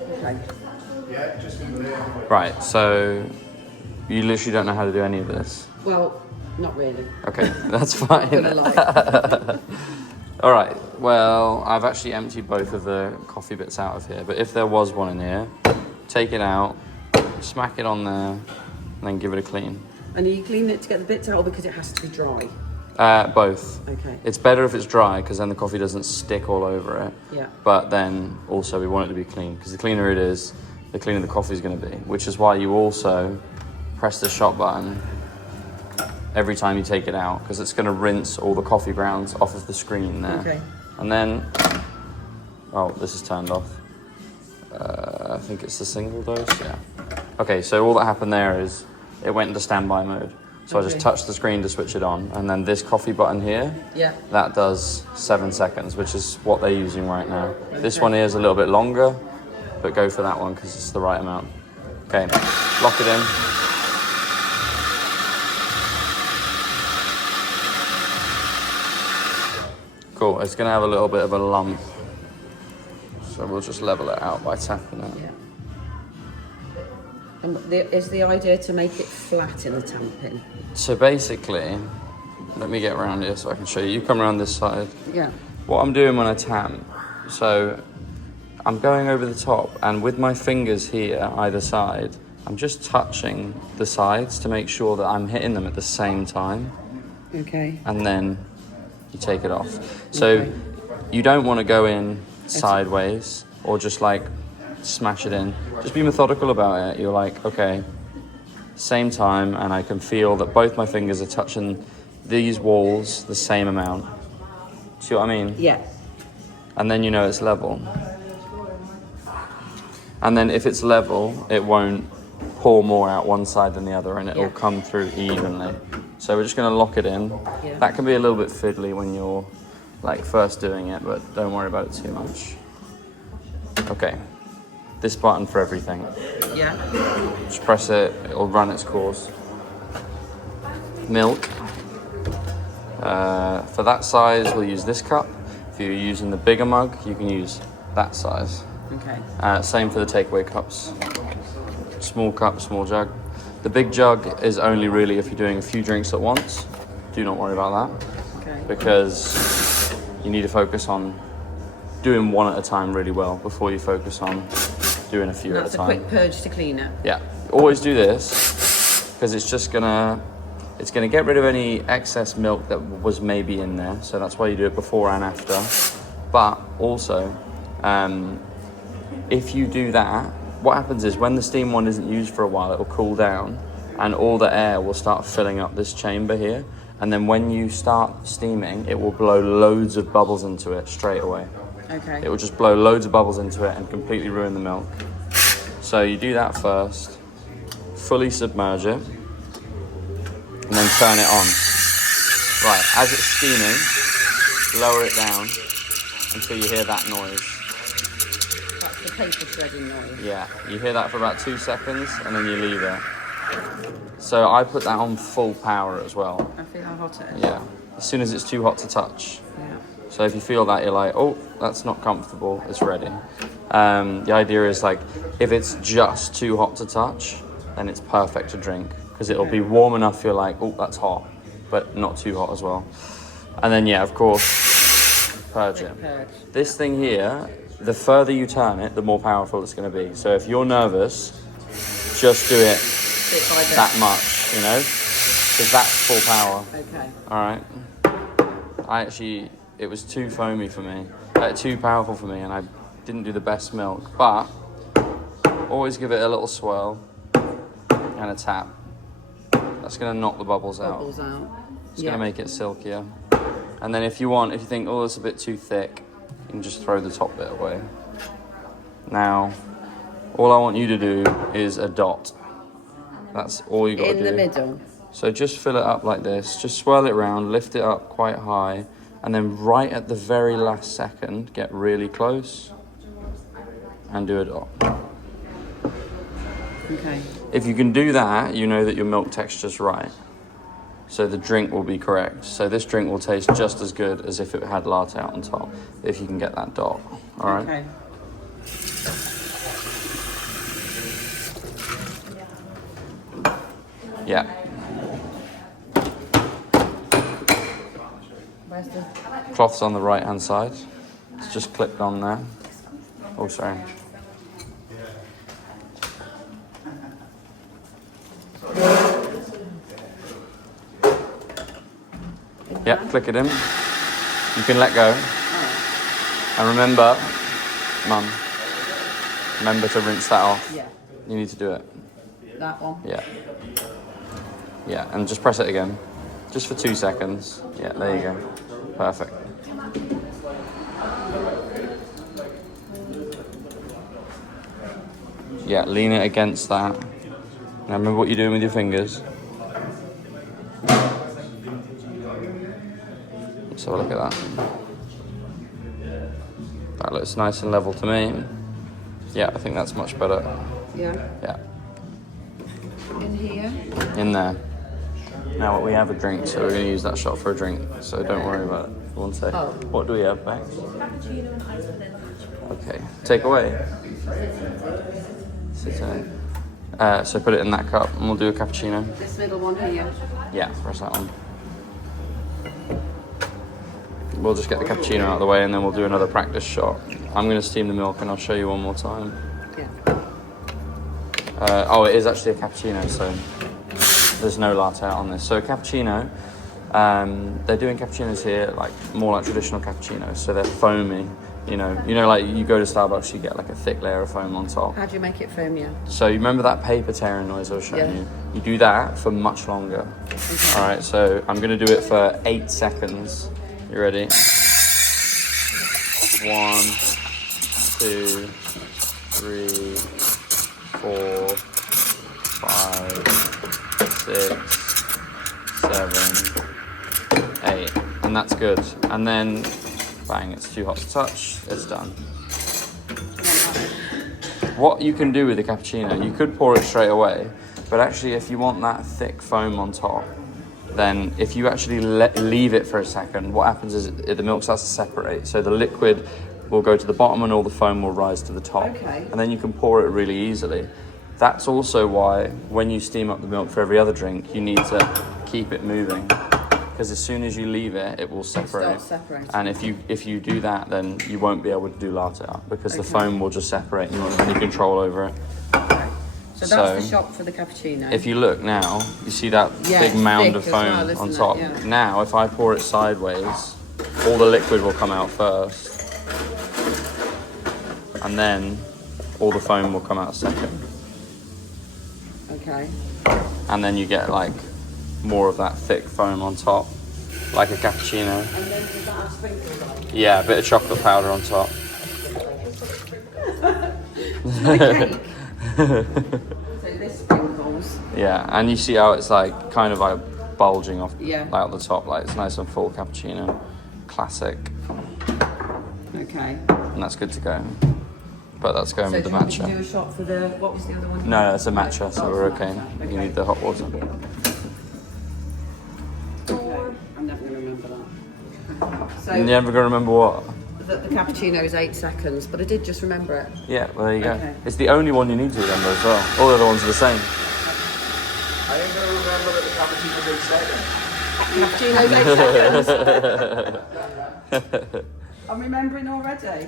Okay. Right, so you literally don't know how to do any of this? Well, not really. Okay, that's fine. Not gonna lie. All right, well, I've actually emptied both of the coffee bits out of here, but if there was one in here, take it out, smack it on there, and then give it a clean. And are you cleaning it to get the bits out or because it has to be dry? Both. Okay. It's better if it's dry because then the coffee doesn't stick all over it. Yeah. But then also we want it to be clean because the cleaner it is, the cleaner the coffee is going to be, which is why you also press the shot button every time you take it out because it's going to rinse all the coffee grounds off of the screen there. Okay. And then, oh, this is turned off. I think it's the single dose, yeah. Okay, so all that happened there is it went into standby mode. So I just touched the screen to switch it on, and then this coffee button here, that does 7 seconds, which is what they're using right now. Okay. This one here is a little bit longer, but go for that one because it's the right amount. Okay, lock it in. Cool, it's gonna have a little bit of a lump, so we'll just level it out by tapping it. Yeah. And is the idea to make it flat in the tamping? So basically, let me get around here so I can show you. You come around this side. Yeah. What I'm doing when I tamp, so I'm going over the top and with my fingers here, either side, I'm just touching the sides to make sure that I'm hitting them at the same time. Okay. And then you take it off. So you don't want to go in sideways or just like smash it in. Just be methodical about it. You're like, okay, same time, and I can feel that both my fingers are touching these walls the same amount. See what I mean? Yeah. And then you know it's level. And then if it's level, it won't pour more out one side than the other, and it'll come through evenly. So we're just going to lock it in. Yeah. That can be a little bit fiddly when you're like first doing it, but don't worry about it too much. Okay. This button for everything. Yeah. Just press it, it'll run its course. Milk. For that size, we'll use this cup. If you're using the bigger mug, you can use that size. Okay. Same for the takeaway cups. Small cup, small jug. The big jug is only really if you're doing a few drinks at once. Do not worry about that. Okay. Because you need to focus on doing one at a time really well before you focus on doing a few at a time. That's a quick purge to clean it. Yeah. Always do this because it's just gonna get rid of any excess milk that was maybe in there. So that's why you do it before and after. But also, if you do that, what happens is when the steam one isn't used for a while, it'll cool down and all the air will start filling up this chamber here. And then when you start steaming, it will blow loads of bubbles into it straight away. Okay. It will just blow loads of bubbles into it and completely ruin the milk. So you do that first, fully submerge it, and then turn it on. Right, as it's steaming, lower it down until you hear that noise. That's the paper shredding noise. Yeah, you hear that for about 2 seconds and then you leave it. So I put that on full power as well. I feel how hot it is. Yeah, as soon as it's too hot to touch. Yeah. So if you feel that, you're like, oh, that's not comfortable, it's ready. The idea is like, if it's just too hot to touch, then it's perfect to drink because it'll be warm enough you're like, oh, that's hot, but not too hot as well. And then, yeah, of course, purge it. This thing here, the further you turn it, the more powerful it's going to be. So if you're nervous, just do it that much, you know, because that's full power. Okay. All right. It was too foamy for me, too powerful for me, and I didn't do the best milk. But always give it a little swirl and a tap. That's going to knock the bubbles out. It's going to make it silkier. And then if you think, oh, it's a bit too thick, you can just throw the top bit away. Now, all I want you to do is a dot. That's all you got to do. In the middle. So just fill it up like this. Just swirl it around, lift it up quite high, and then right at the very last second, get really close and do a dot. Okay. If you can do that, you know that your milk texture's right. So the drink will be correct. So this drink will taste just as good as if it had latte out on top, if you can get that dot. All right? Okay. Yeah. Where's the... Cloth's on the right hand side. It's just clipped on there. Oh, sorry. Yeah, click it in. You can let go. And remember, Mum, remember to rinse that off. Yeah. You need to do it. That one? Yeah. Yeah, and just press it again. Just for 2 seconds. Yeah, there you go. Perfect. Yeah, lean it against that. Now remember what you're doing with your fingers. Let's have a look at that. That looks nice and level to me. Yeah, I think that's much better. Yeah. Yeah. In here? In there. Now we have a drink, so we're going to use that shot for a drink. So don't worry about it. One sec. Oh. What do we have, Max? Cappuccino and ice with Okay. Take away. Sit in. So put it in that cup, and we'll do a cappuccino. This middle one here? Yeah, press that one. We'll just get the cappuccino out of the way, and then we'll do another practice shot. I'm going to steam the milk, and I'll show you one more time. Yeah. Oh, it is actually a cappuccino, so there's no latte on this. So a cappuccino, they're doing cappuccinos here, like more like traditional cappuccinos. So they're foamy. You know, like you go to Starbucks, you get like a thick layer of foam on top. How do you make it foamier? So you remember that paper tearing noise I was showing you? You do that for much longer. Okay. All right, so I'm going to do it for 8 seconds. You ready? 1, 2, 3, 4, 5, 6, 7, 8. And that's good. And then, bang, it's too hot to touch. It's done. What you can do with a cappuccino, you could pour it straight away, but actually if you want that thick foam on top, then if you actually leave it for a second, what happens is the milk starts to separate. So the liquid will go to the bottom and all the foam will rise to the top. Okay. And then you can pour it really easily. That's also why when you steam up the milk for every other drink, you need to keep it moving. Because as soon as you leave it, it will separate. It starts separating. And if you do that, then you won't be able to do latte art because the foam will just separate and you won't have any control over it. Okay. So that's the shot for the cappuccino. If you look now, you see that Yeah, big it's mound thick of as foam well, on isn't top. it? Yeah. Now, if I pour it sideways, all the liquid will come out first. And then all the foam will come out second. Okay. And then you get like more of that thick foam on top, like a cappuccino. And then does that have sprinkles on? Yeah, a bit of chocolate powder on top. Cake. So this sprinkles. Yeah, and you see how it's like kind of like bulging off Yeah. like at the top, like it's nice and full cappuccino. Classic. Okay. And that's good to go. But that's going with the do you matcha. do a shot for the, what was the other one? No, it's a matcha, so Oh, we're it's a okay. matcha. You need the hot water. Okay. I'm never going to remember that. So You're never gonna remember what? the cappuccino is 8 seconds, but I did just remember it. Yeah, well there you go. Okay. It's the only one you need to remember as well. All the other ones are the same. I ain't gonna remember that the cappuccino's 8 seconds. Cappuccino's 8 seconds. I'm remembering already.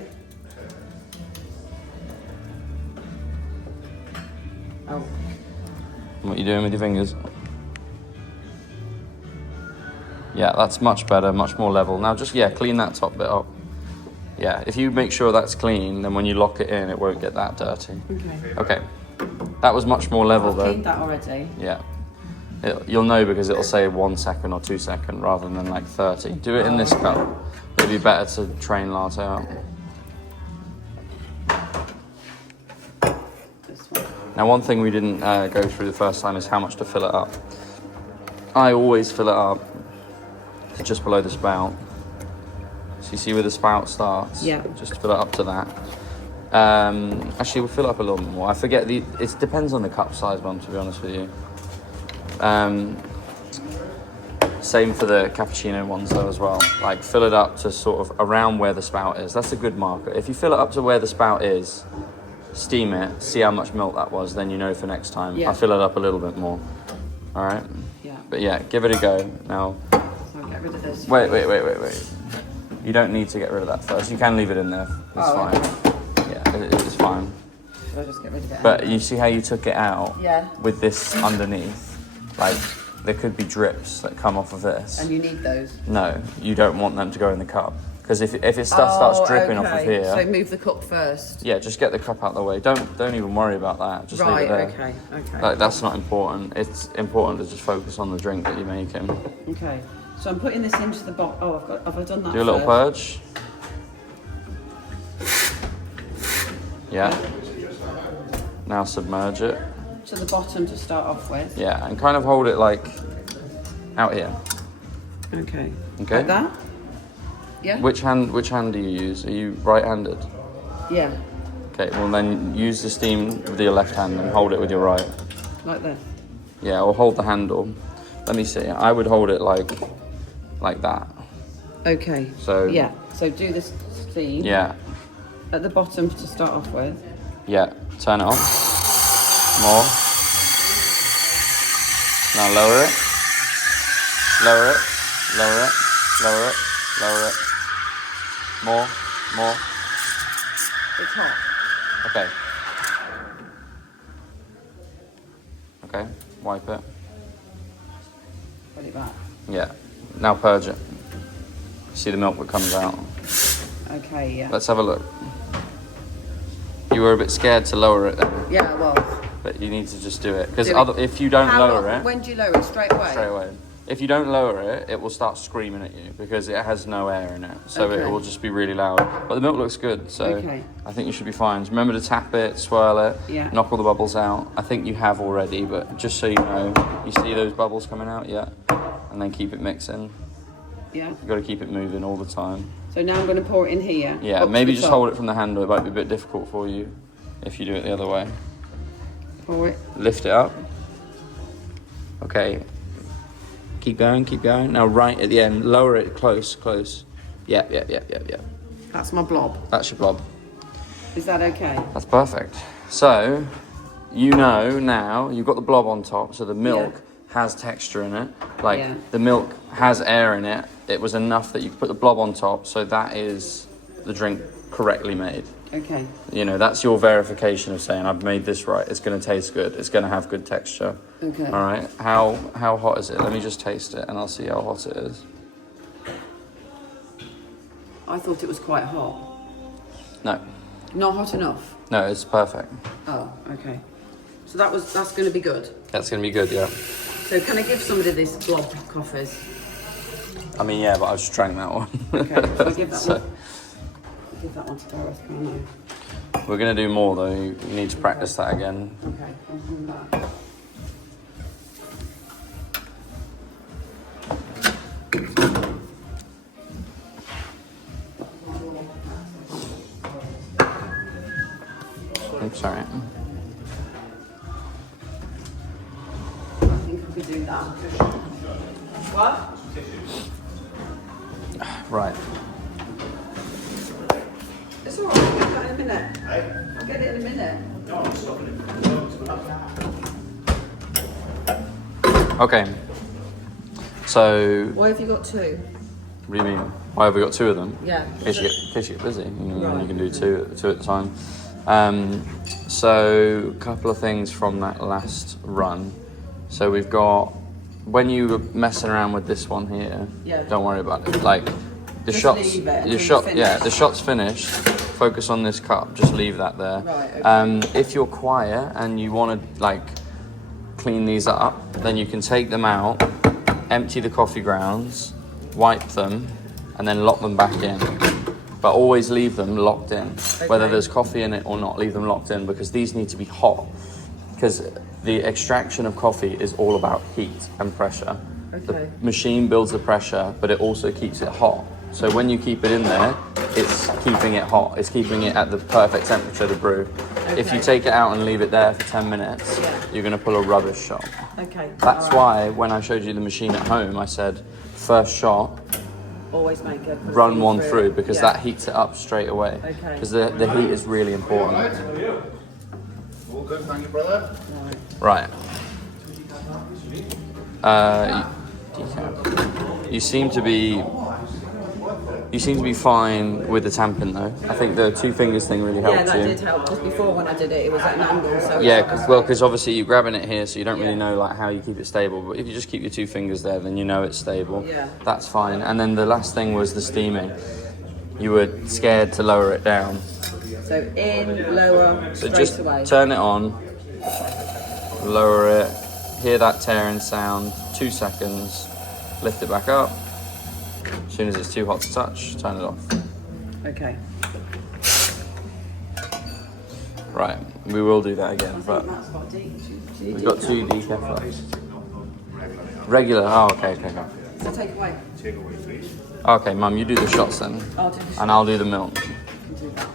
Oh. What are you doing with your fingers? Yeah, that's much better, much more level. Now just, clean that top bit up. Yeah, if you make sure that's clean, then when you lock it in, it won't get that dirty. Okay. Okay, that was much more level I've though. cleaned that already. Yeah. You'll know because it'll say 1 second or 2 second rather than like 30. Do it in this cup. It'd be better to train latte out. This one. Now one thing we didn't go through the first time is how much to fill it up. I always fill it up to just below the spout. So you see where the spout starts? Yeah. Just fill it up to that. Actually, we'll fill it up a little bit more. I forget, it depends on the cup size, Mum, to be honest with you. Same for the cappuccino ones though as well. Like fill it up to sort of around where the spout is. That's a good marker. If you fill it up to where the spout is, steam it, see how much milk that was, then you know for next time. Yeah. I fill it up a little bit more. All right. Yeah. But yeah, give it a go now. So I'll get rid of this. Wait. You don't need to get rid of that first. You can leave it in there. It's fine. Okay. Yeah, it's fine. Should I just get rid of it? But you see how you took it out? Yeah. With this underneath, like there could be drips that come off of this. And you need those? No, you don't want them to go in the cup. Because if it starts dripping off of here... So move the cup first? Yeah, just get the cup out of the way. Don't even worry about that. Just leave it there. Okay. Like, that's not important. It's important to just focus on the drink that you're making. Okay. So I'm putting this into the box. Oh, have I done that? Do a little purge. Yeah. Now submerge it. To the bottom to start off with? Yeah, and kind of hold it like out here. Okay. Okay. Like that? Yeah. Which hand do you use? Are you right-handed? Yeah. Okay, well then use the steam with your left hand and hold it with your right. Like this? Yeah, or hold the handle. Let me see. I would hold it like that. Okay. So yeah. So do this steam. Yeah. At the bottom to start off with. Yeah. Turn it on. More. Now lower it. Lower it. Lower it. Lower it. Lower it. More. It's hot. Okay. Wipe it. Put it back. Yeah. Now purge it. See the milk that comes out. Okay, yeah. Let's have a look. You were a bit scared to lower it then. Yeah, well. But you need to just do it. Because Do it. if you don't lower it... When do you lower it? Straight away? Straight away. If you don't lower it, it will start screaming at you because it has no air in it. So Okay. it will just be really loud. But the milk looks good, so Okay. I think you should be fine. Remember to tap it, swirl it, Yeah. knock all the bubbles out. I think you have already, but just so you know, you see those bubbles coming out? Yeah. And then keep it mixing. Yeah. You've got to keep it moving all the time. So now I'm going to pour it in here. Yeah, maybe just hold it from the handle. It might be a bit difficult for you if you do it the other way. Pour it. Lift it up. Okay. Keep going. Now right at the end, lower it close. Yeah. That's my blob. That's your blob. Is that okay? That's perfect. So, you know now, you've got the blob on top, so the milk has texture in it. Like, the milk has air in it. It was enough that you put the blob on top, so that is the drink correctly made. Okay. You know, that's your verification of saying, I've made this right. It's going to taste good. It's going to have good texture. Okay. All right. How hot is it? Let me just taste it and I'll see how hot it is. I thought it was quite hot. No. Not hot enough? No, it's perfect. Oh, okay. So that's going to be good? That's going to be good, yeah. So can I give somebody this blob coffees? I mean, yeah, but I just drank that one. Okay, so I'll give that one. Give that one to Gareth, can't I? We're going to do more, though. You need to practice that again. Okay, I'll do that. I'm sorry. I think I could do that. What? Right. It's all right, I'll get that in a minute. I'll get it in a minute. Okay. So, Why have you got two? what do you mean? Why have we got two of them? Yeah. In case you get busy. You Right. can do two at a time. So, a couple of things from that last run. So we've got, when you were messing around with this one here, don't worry about it. Like, the Just shots, leave it your until shot, it's yeah, finished. the shot's finished. Focus on this cup. Just leave that there. Right, okay. If you're quiet and you want to like clean these up, then you can take them out, empty the coffee grounds, wipe them, and then lock them back in. But always leave them locked in. Whether there's coffee in it or not, leave them locked in because these need to be hot. Because the extraction of coffee is all about heat and pressure. The machine builds the pressure, but it also keeps it hot. So when you keep it in there, it's keeping it hot. It's keeping it at the perfect temperature to brew. If you take it out and leave it there for 10 minutes, you're going to pull a rubbish shot. Okay. That's why when I showed you the machine at home, I said, first shot, Always make it. run one through because that heats it up straight away. Okay. Because the heat is really important. All good, thank you, brother. Right. Decaf. You seem to be fine with the tamping though. I think the 2 fingers thing really helped you. Yeah, that did help, because before when I did it, it was at an angle. So yeah, because obviously you're grabbing it here, so you don't really know like how you keep it stable. But if you just keep your 2 fingers there, then you know it's stable. Yeah. That's fine. And then the last thing was the steaming. You were scared to lower it down. So in, lower, So straight just away. turn it on, lower it, hear that tearing sound, 2 seconds, lift it back up. As soon as it's too hot to touch, turn it off. Okay. Right, we will do that again, but That's got we've got 2 decaf left. Regular, oh, okay. So take away. Okay, Mum, you do the shots then, I'll do the and I'll do the milk. can do that.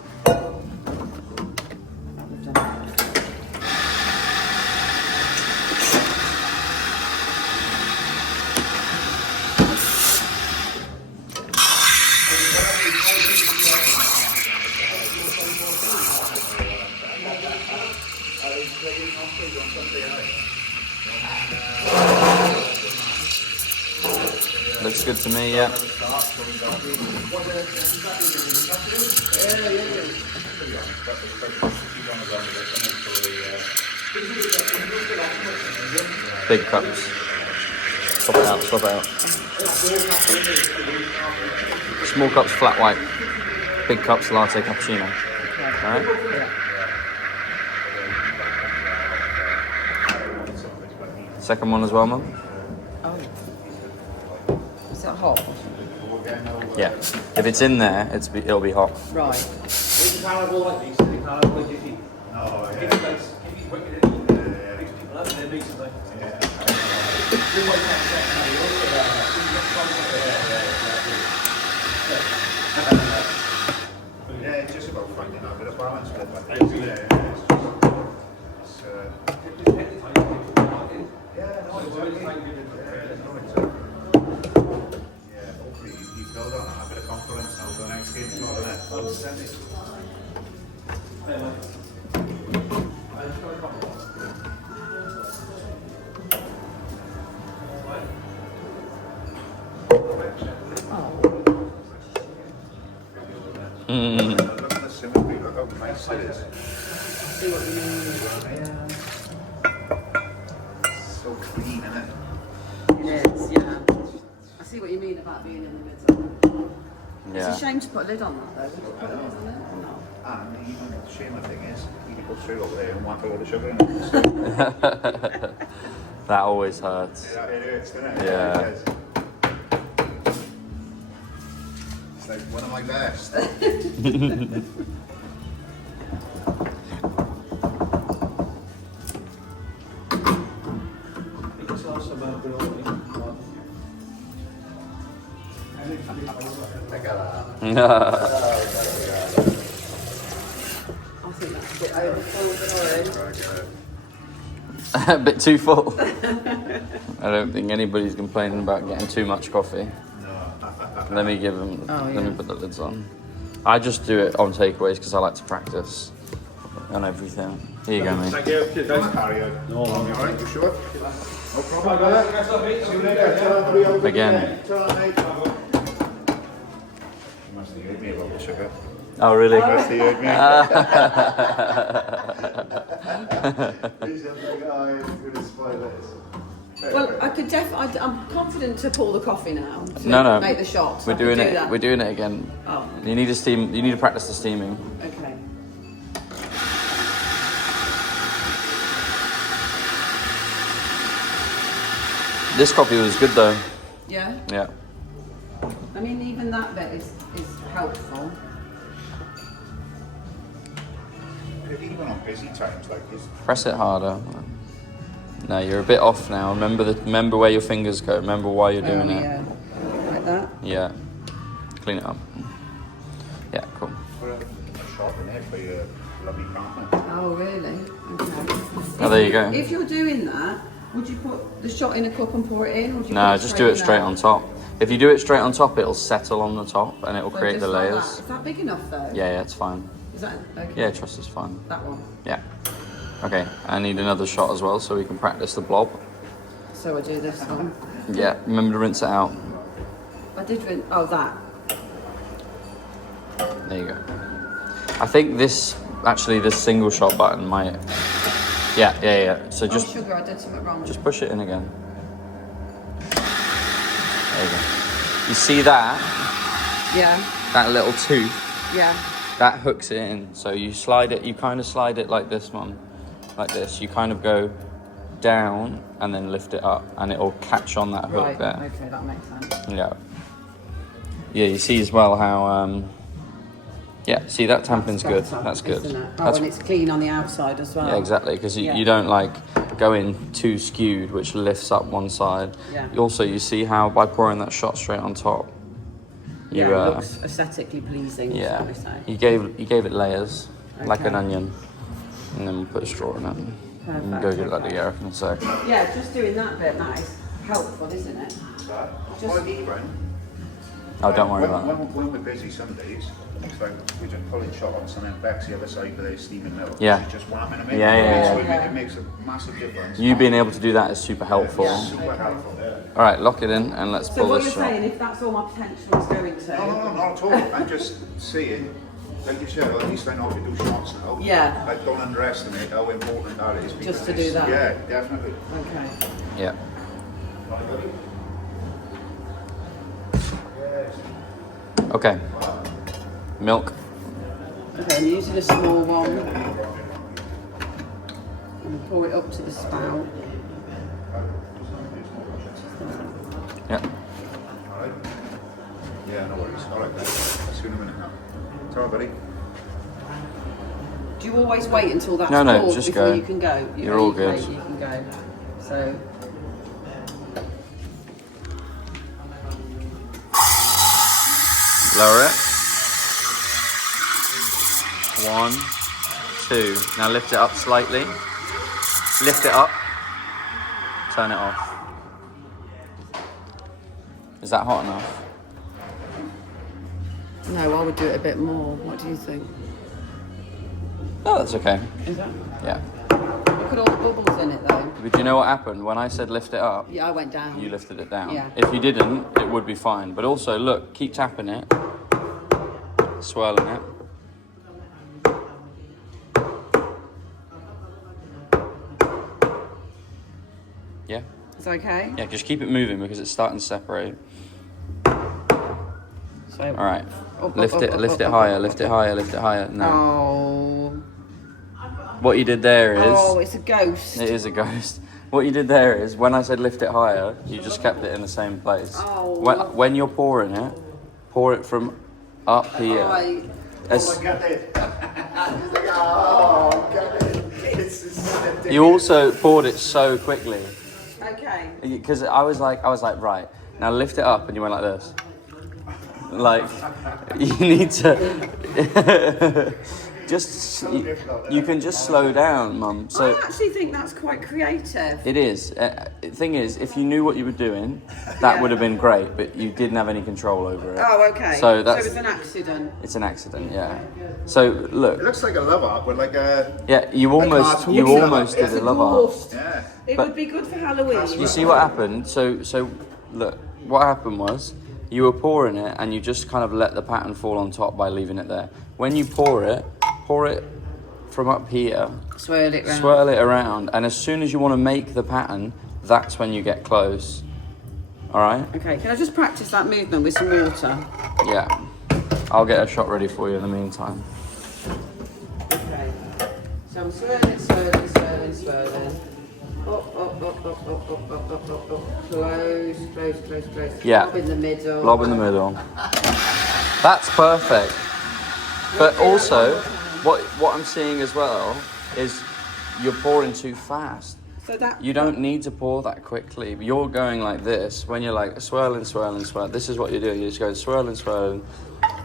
We've done that. Looks good to me, yeah. Big cups. Swap it out. Small cups, flat white. Big cups, latte, cappuccino. Alright? Second one as well, Mum? Oh. Is that hot? Yeah. If it's in there, it'll be hot. Right. Yeah, it's just about finding a bit of balance with it. Hopefully you build on that, a bit of confidence now for the next game. Look at the symmetry, look how nice it is. See what you mean. So clean, isn't it? It is, yeah. I see what you mean about being in the middle. Yeah. It's a shame to put a lid on that though. Would you put a lid on it or not? And even the shame of the thing is, you can go straight over there and whack a load of sugar in it. That always hurts. Yeah, it hurts, doesn't it? Yeah. It does. It's like one of my best. I think that's a bit overfull already. A bit too full. I don't think anybody's complaining about getting too much coffee. Let me give them. Oh, Let yeah. me put the lids on. I just do it on takeaways because I like to practice on everything. Here you go, mate. Thank you. Carry on. No, I'm alright, you sure? No problem. See you later. Again. You must have heard me about the sugar. Oh, really? You must have heard me. Well, I could I'm confident to pour the coffee now. To No. Make the shots. We're I could doing do it. that. We're doing it again. Oh. You need to steam. You need to practice the steaming. Okay. This coffee was good though. Yeah. Yeah. I mean, even that bit is helpful. Even on busy times like this. Press it harder. No, you're a bit off now. Remember where your fingers go. Remember why you're doing it. Yeah. Like that. Yeah. Clean it up. Yeah, cool. Put a shot in there for your lovely partner. Oh, really? Okay. Oh, there you go. If you're doing that, would you put the shot in a cup and pour it in? Or do you No, put just do it straight in on there? top. If you do it straight on top, it'll settle on the top and it'll So create just the like layers. that. Is that big enough though? Yeah, it's fine. Is that okay? Yeah, trust is fine. That one. Yeah. Okay, I need another shot as well so we can practice the blob. So so I do this one. Yeah, remember to rinse it out. I did rinse. Oh, that. There you go. I think this single shot button might. Yeah. So just sugar, I did something wrong. just push it in again. There you go. You see that? Yeah. That little tooth. Yeah. That hooks it in. So you slide it. You kind of slide it like this, Mum. Like this. You kind of go down and then lift it up, and it'll catch on that hook Right. there. Okay, that makes sense. Yeah. Yeah, you see as well how, see that tamping's good. Better, That's good. isn't it? That's, and it's clean on the outside as well. yeah, exactly, because Yeah. you don't like go in too skewed, which lifts up one side. Yeah. Also, you see how by pouring that shot straight on top, Yeah, it looks aesthetically pleasing, yeah, shall we say. you gave it layers, like an Okay. onion, and then we'll put a straw in it. And Perfect. go get it like the Gareth in a sec. Yeah, just doing that bit, that is helpful, isn't it? Just even. Oh, don't worry about it. When we're busy some days, it's like we're just pulling shot on something back to the other side where they're steaming milk. Yeah. It's just whamming them in. Yeah. So it makes a massive difference. You being able to do that is super helpful. Super helpful. All right, lock it in and let's So pull what this you're shot. saying, if that's all my potential is going to... No, not at all. I'm just seeing, like you said, at least I know how to do shots now. Yeah. I don't underestimate how important that is. Just to because do that. Yeah, definitely. Okay. Yeah. Okay. Milk. Okay, I'm using a small one. And pour it up to the spout. Yeah. Alright. Yeah, no worries. Alright, guys. See you in a minute now. Sorry, buddy. Do you always wait until that's No, cold just before go. you can go? You're all good. You can go. So... Lower it. 1, 2. Now lift it up slightly. Lift it up. Turn it off. Is that hot enough? No, I would do it a bit more. What do you think? No, that's okay. Is that? Yeah. Look at all the bubbles in it though. But do you know what happened? When I said lift it up, Yeah, I went down. you lifted it down. Yeah. If you didn't, it would be fine. But also, look, keep tapping it. Swirling it. Yeah? It's okay? Yeah, just keep it moving because it's starting to separate. So, All right. Up, Lift up, it, up, lift up, it up, higher, up, lift up, it higher, lift it higher. No. Oh. What you did there is... Oh, it's a ghost. It is a ghost. What you did there is, when I said lift it higher, you just kept it in the same place. Oh. When you're pouring it, pour it from up here. Right. As- Get it. Oh, get it. you also poured it so quickly. Okay. Because I was like, right, now lift it up, and you went like this. Like, you need to you can just slow down, Mum. So I actually think that's quite creative. it is. Thing is, if you knew what you were doing, that would have been great, but you didn't have any control over it. Oh, okay. So that's it's an accident. it's an accident, yeah. So look, It looks like a love art with like a... yeah, you almost cartoon. did It's a love art. dwarfed. Yeah. It But- would be good for Halloween. You see what happened? So look, what happened was you were pouring it and you just kind of let the pattern fall on top by leaving it there. When you pour it from up here, Swirl it round. swirl it around, and as soon as you want to make the pattern, that's when you get close. All right? Okay, can I just practice that movement with some water? Yeah. I'll get a shot ready for you in the meantime. Okay. So I'm swirling, swirling, swirling, swirling. Up, up, up, up, up, up, up, up, up, up. Close, close, close, close. Yeah. Blob in the middle. Blob in the middle. That's perfect. But also, what I'm seeing as well is you're pouring too fast. So that... You don't need to pour that quickly. You're going like this when you're like swirling, swirling, swirling. This is what you're doing. You're just going swirling, swirling.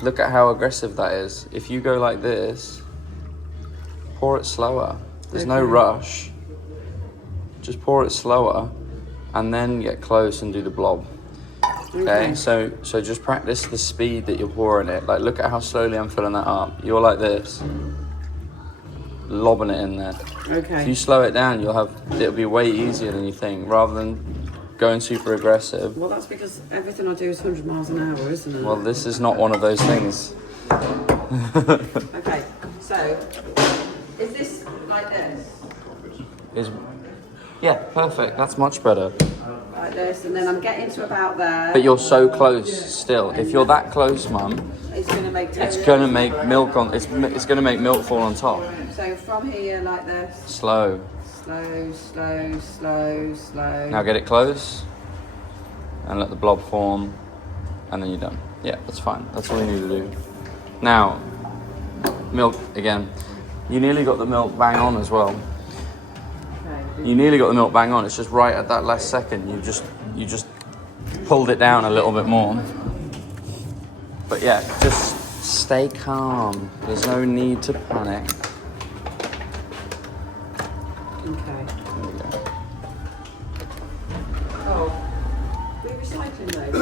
Look at how aggressive that is. If you go like this, pour it slower. There's no rush. Just pour it slower and then get close and do the blob. Okay, so just practice the speed that you're pouring it. Like, look at how slowly I'm filling that up. You're like this, lobbing it in there. Okay. If you slow it down, it'll be way easier than you think. Rather than going super aggressive. Well, that's because everything I do is 100 miles an hour, isn't it? Well, this is not one of those things. Okay, so is this like this? Yeah, perfect. That's much better. Like this, and then I'm getting to about there. But you're so close still. If you're that close, Mum, It's going to make it's going to make milk on. It's going to make milk fall on top. So from here, like this. Slow. Slow, slow, slow, slow. Now get it close, and let the blob form, and then you're done. Yeah, that's fine. That's all you need to do. Now, milk again. You nearly got the milk bang on as well. You nearly got the milk bang on. It's just right at that last second. You just pulled it down a little bit more. But yeah, just stay calm. There's no need to panic. Okay. There we go. Oh, we're recycling those.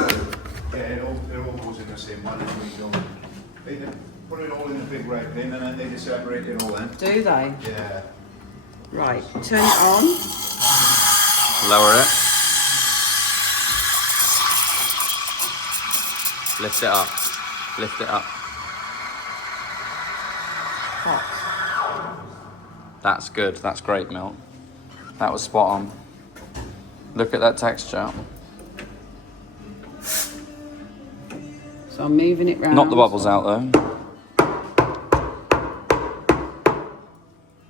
Yeah, it all goes in the same one. They put it all in a big red bin and then they just separate it all in. Do they? Yeah. Right. Turn it on. Lower it. Lift it up. Lift it up. Hot. That's good. That's great milk. That was spot on. Look at that texture. So I'm moving it round. Knock the bubbles out though.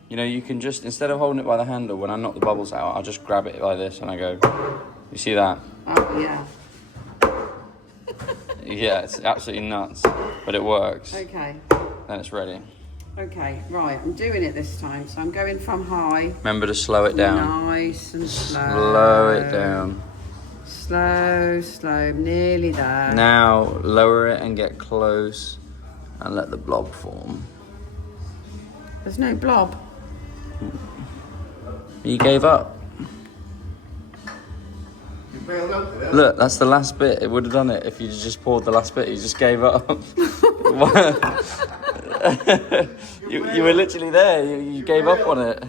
You know, you can just, instead of holding it by the handle, when I knock the bubbles out, I'll just grab it like this and I go, you see that? Oh, yeah. Yeah, it's absolutely nuts, but it works. Okay. Then it's ready. Okay, right. I'm doing it this time. So I'm going from high. Remember to slow it down. Nice and slow. Slow it down. Slow, slow. Nearly there. Now, lower it and get close and let the blob form. There's no blob. You gave up. You bailed out there. Look, that's the last bit. It would have done it if you just poured the last bit. You just gave up. you were literally there. You gave up on it.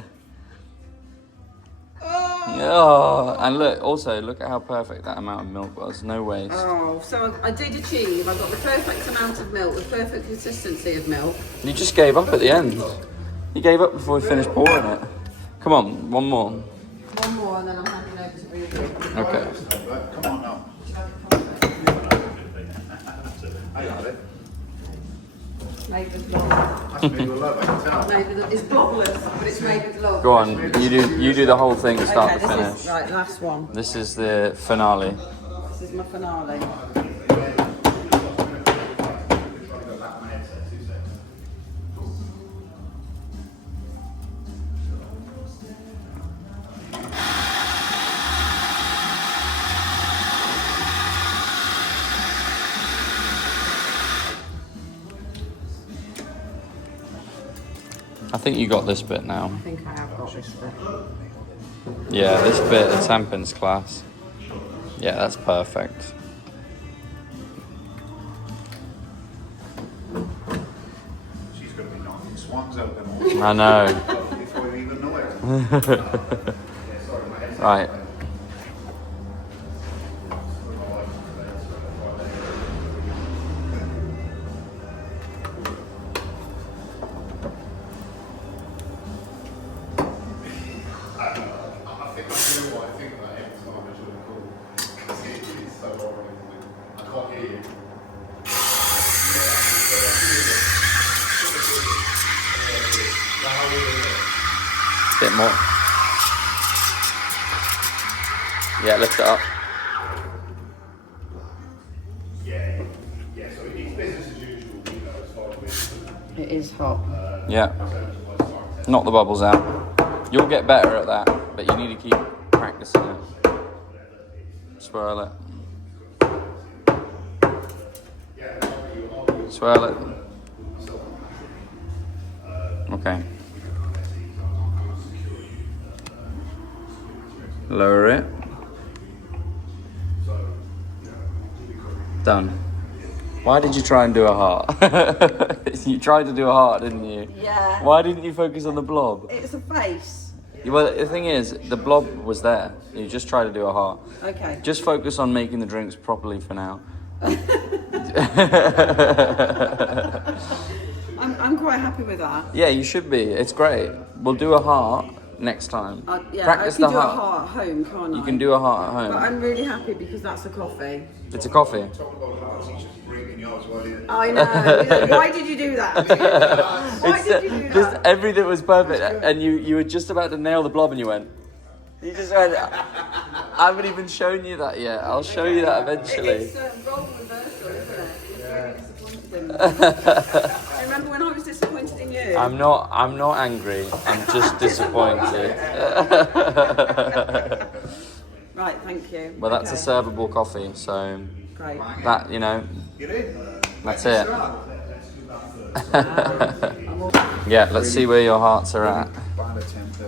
Oh, and look, also, look at how perfect that amount of milk was. No waste. Oh, so I did achieve. I got the perfect amount of milk, the perfect consistency of milk. You just gave up at the end. You gave up before we finished pouring it. Come on, one more. One more and then I'm handing over to Ruby. Okay. Come on now. I got it. Made with love. That's made with love, I can tell. It's blobless, but it's made with love. Go on, you do the whole thing start to this finish. is, right, last one. This is the finale. This is my finale. I think you got this bit now. I think I have got this bit. Yeah, this bit, the tampons class. Yeah, that's perfect. She's going to be knocking swans out them all. I know. Before you even know it. Right. Bit more. Yeah, lift it up. Yeah, so it's business as usual, as far as It is hot. Yeah. Knock the bubbles out. You'll get better at that, but you need to keep practicing it. Swirl it. Swirl it. Okay. Lower it. Done. Why did you try and do a heart? You tried to do a heart, didn't you? Yeah. Why didn't you focus on the blob? It's a face. Well, the thing is, the blob was there. You just try to do a heart. Okay. Just focus on making the drinks properly for now. I'm quite happy with that. Yeah, you should be. It's great. We'll do a heart next time. Yeah, Practice I can the do a heart. heart at home, can't I? You can do a heart at home. But I'm really happy because that's a coffee. It's a coffee. Talk about hearts, he's just drinking yours while he... I know. Why did you do that? Why did you do that? Just everything was perfect, and you were just about to nail the blob, and you went. You just went. I haven't even shown you that yet. I'll show you that eventually. It's role reversal, isn't it? It's really disappointing. Remember when I was disappointed in you? I'm not angry. I'm just disappointed. Right, thank you. Well, that's a servable coffee, so Great. that You're in? that's it. Yeah, let's see where your hearts are at. Bad attempt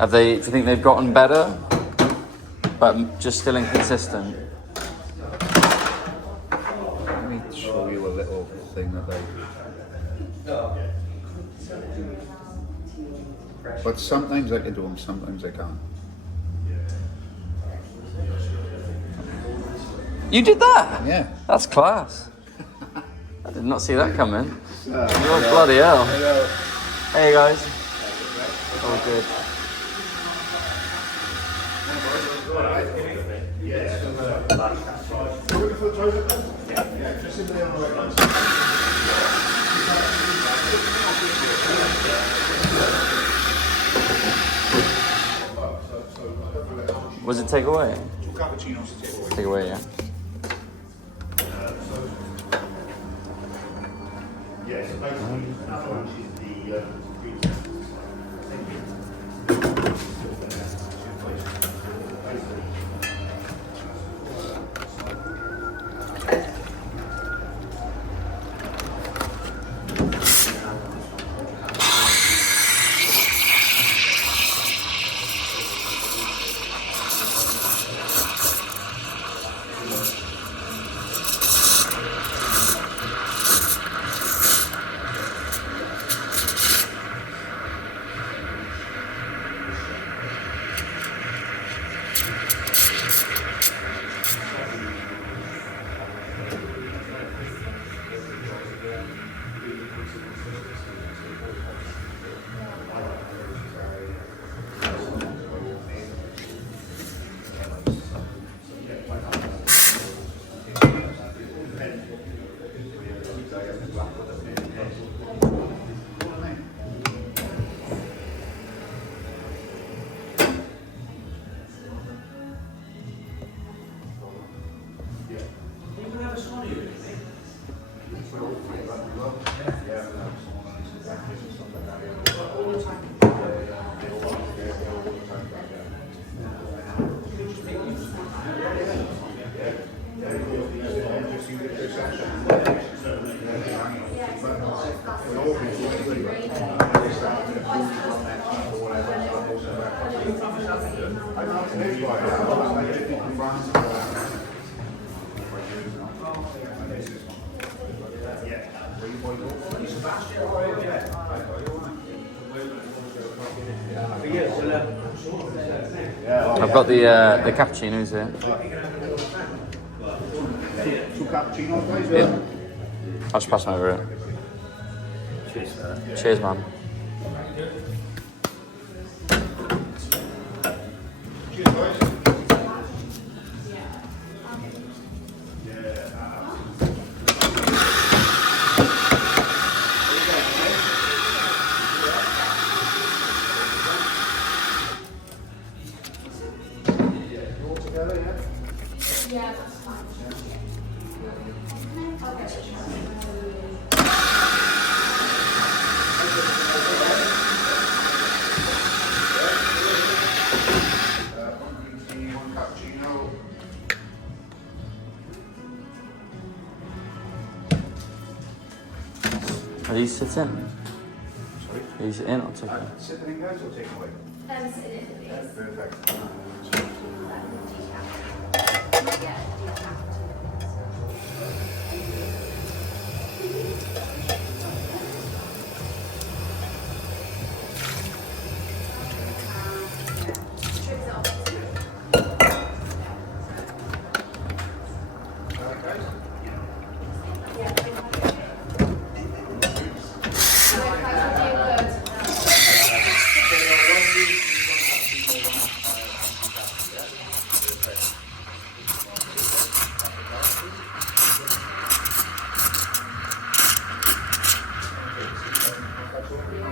at... Do you think they've gotten better, but just still inconsistent? Let me show you a little thing that they... But sometimes I can do them, sometimes I can't. You did that? Yeah. That's class. I did not see that coming. Oh, bloody hell. Hey guys. All good. Was it takeaway? 2 cappuccinos to take away. Takeaway, yeah. Yes, basically, the I've got the cappuccinos here. 2 cappuccinos, guys? Yeah. I'll just pass them over it. Cheers, man. Cheers, guys. Are these sitting? Sorry? Are these in or taking? Sit in, guys, or take away? Perfect.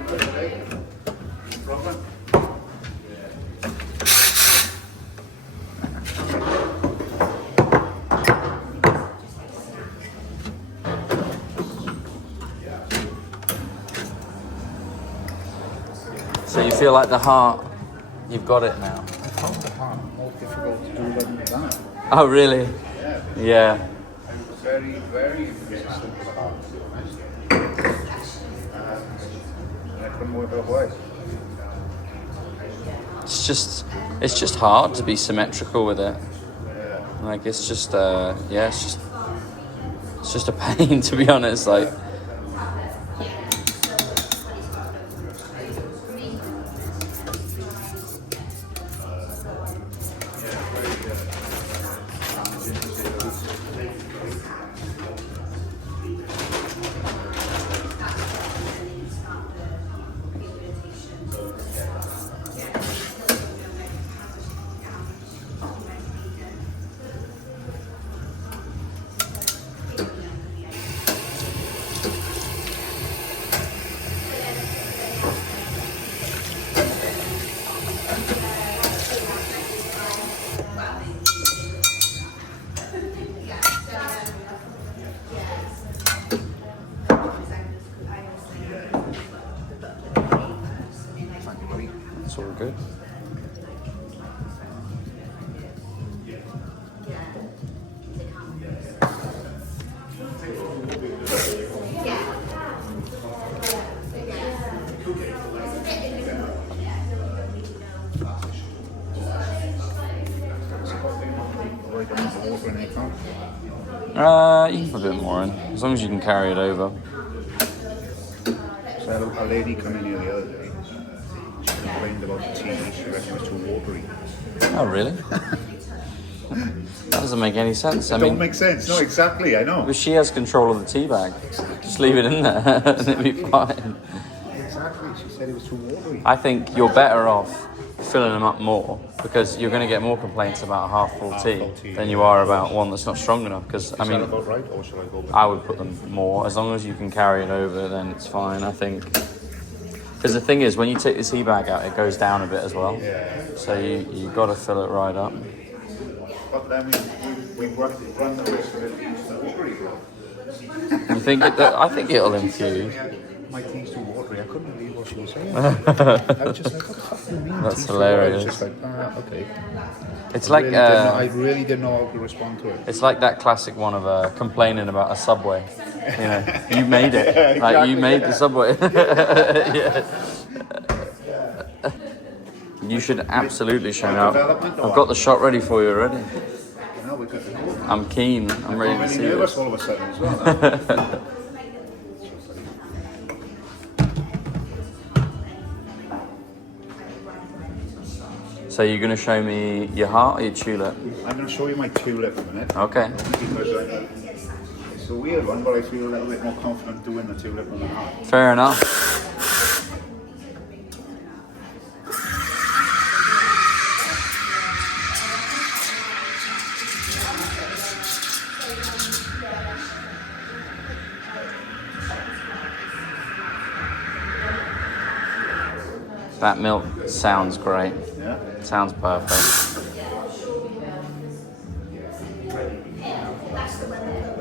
Okay. No problem. So you feel like the heart, you've got it now. I found the heart more difficult to do than that. Oh, really? Yeah. Yeah. I'm very, very inconsistent with the heart, to be honest. And I couldn't work out why. It's just hard to be symmetrical with it. Like it's just yeah, it's just a pain to be honest. Like it's all good. You can put a bit more in, as long as you can carry it over. So a lady came in here the other day. She complained about the tea. She reckoned it was too watery. Oh, really? That doesn't make any sense. I Don't mean, make sense. No, exactly. I know. but she has control of the tea bag. Just leave it in there and it'll be fine. Exactly. She said it was too watery. I think you're better off filling them up more because you're going to get more complaints about a half-full tea than you are about one that's not strong enough. Because I mean, Is that about right, or should I go back? I would put them more. As long as you can carry it over, then it's fine, I think. Because the thing is, when you take the tea bag out, it goes down a bit as well. Yeah. So you got to fill it right up. But then we run the risk of it being too watery. You think I think it'll infuse. My tea's too watery. I couldn't believe what she was saying. I was just like, what the fuck do you mean? That's tea's hilarious. Too watery? I was just like, okay. It's like I really didn't know how to respond to it. it's like that classic one of complaining about a subway. You know, you made it. Yeah, Like you exactly, made yeah. the subway. Yeah. You should absolutely show me out. Development or I've got the shot ready for you already. You know, we're good to go. I'm keen. I'm ready to really see nervous this. all of a sudden as well. Now. So you're going to show me your heart or your tulip? I'm going to show you my tulip in a minute. Okay. Because it's a weird one, but I feel a little bit more confident doing the tulip than the heart. Fair enough. That milk sounds great. Yeah? Sounds perfect.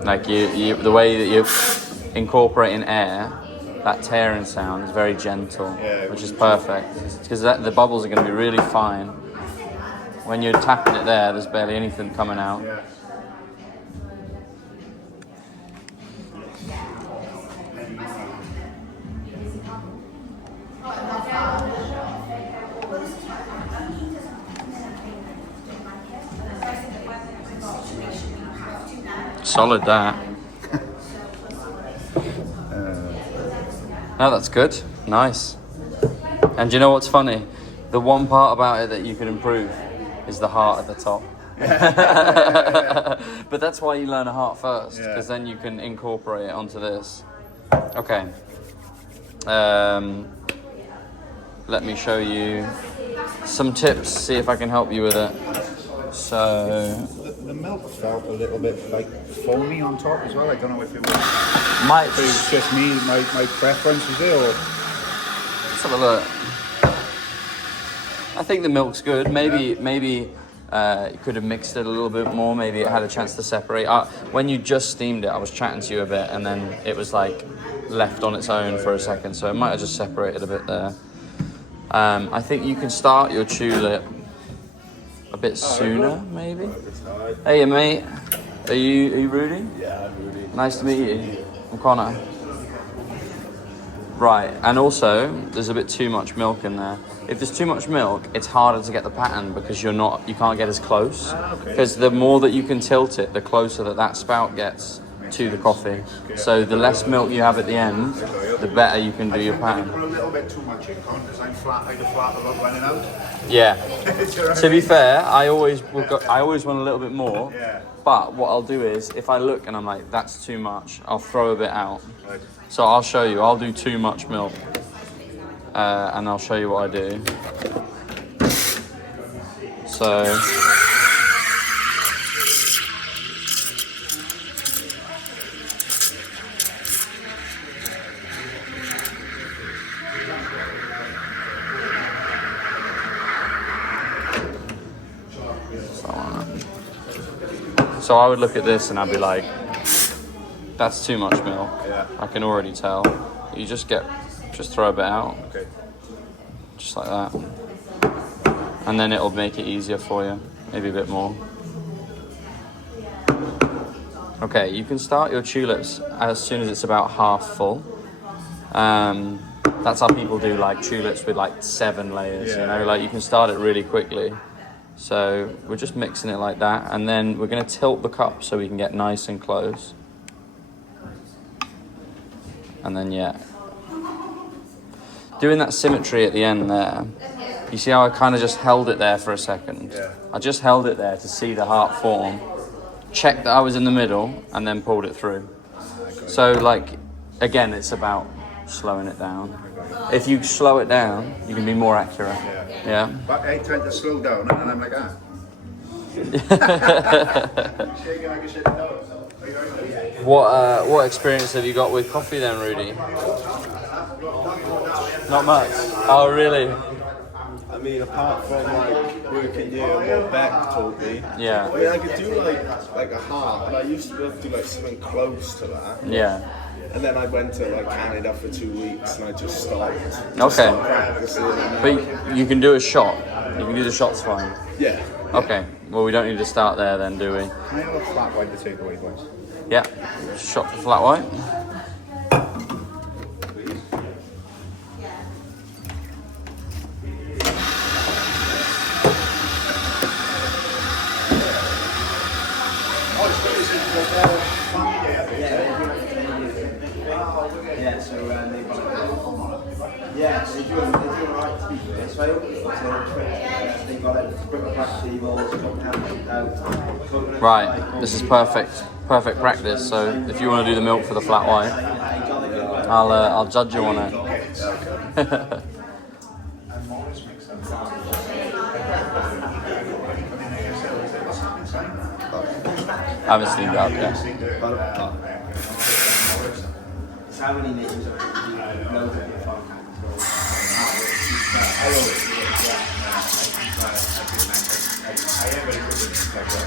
Like you the way that you're incorporating air, that tearing sound is very gentle, Yeah, which is perfect. Because the bubbles are going to be really fine. When you're tapping it there, there's barely anything coming out. Yeah. Solid that. No, that's good. Nice. And do you know what's funny? The one part about it that you could improve is the heart at the top. But that's why you learn a heart first, because then you can incorporate it onto this. Okay. Let me show you some tips, see if I can help you with it. So The milk felt a little bit like foamy on top as well. I don't know if it was, might if it was just me, my preference was it, or Let's have a look. I think the milk's good. Maybe you could have mixed it a little bit more. Maybe it had a chance to separate. When you just steamed it, I was chatting to you a bit, and then it was like left on its own for a second, so it might have just separated a bit there. I think you can start your tulip a bit sooner, maybe. Hey, mate. Are you Rudy? Yeah, I'm Rudy. Nice to meet you. I'm Connor. Right, and also there's a bit too much milk in there. If there's too much milk, it's harder to get the pattern because you can't get as close. Because the more that you can tilt it, the closer that spout gets to the coffee. So the less milk you have at the end, the better you can do your pattern. Put a little bit too much in, because I'm flat about running out. Yeah. To be fair, I always want a little bit more. Yeah. But what I'll do is, if I look and I'm like, that's too much, I'll throw a bit out. Right. So I'll show you. I'll do too much milk, and I'll show you what I do. So. So I would look at this and I'd be like, that's too much milk. Yeah. I can already tell. You just throw a bit out. Okay. Just like that. And then it'll make it easier for you. Maybe a bit more. Okay, you can start your tulips as soon as it's about half full. That's how people do like tulips with like 7 layers, you know, like you can start it really quickly. So we're just mixing it like that, and then we're going to tilt the cup so we can get nice and close. And then, yeah. Doing that symmetry at the end there, you see how I kind of just held it there for a second? Yeah. I just held it there to see the heart form, checked that I was in the middle, and then pulled it through. So, like, again, it's about slowing it down. If you slow it down, you can be more accurate. Yeah. But I tend to slow down and I'm like, What experience have you got with coffee then, Rudy? Not much. Oh, really? I mean, apart from like working here, what Beck taught me. Yeah. I mean, I could do like a half, and I used to be able to do like something close to that. Yeah. And then I went to like Canada for 2 weeks, and I just stopped. Okay. Practicing. But you can do a shot. You can do the shots fine. Yeah. Okay. Well, we don't need to start there then, do we? can I have a flat white to take away, please? Yeah. Shot for flat white. Yeah, so they're doing right to be fair. So I opened it up to they got it, bring it back to the walls, out. Right. This is perfect practice. So if you want to do the milk for the flat white, I'll judge you on it. I haven't steamed it up yet. How many names are loads of your phone?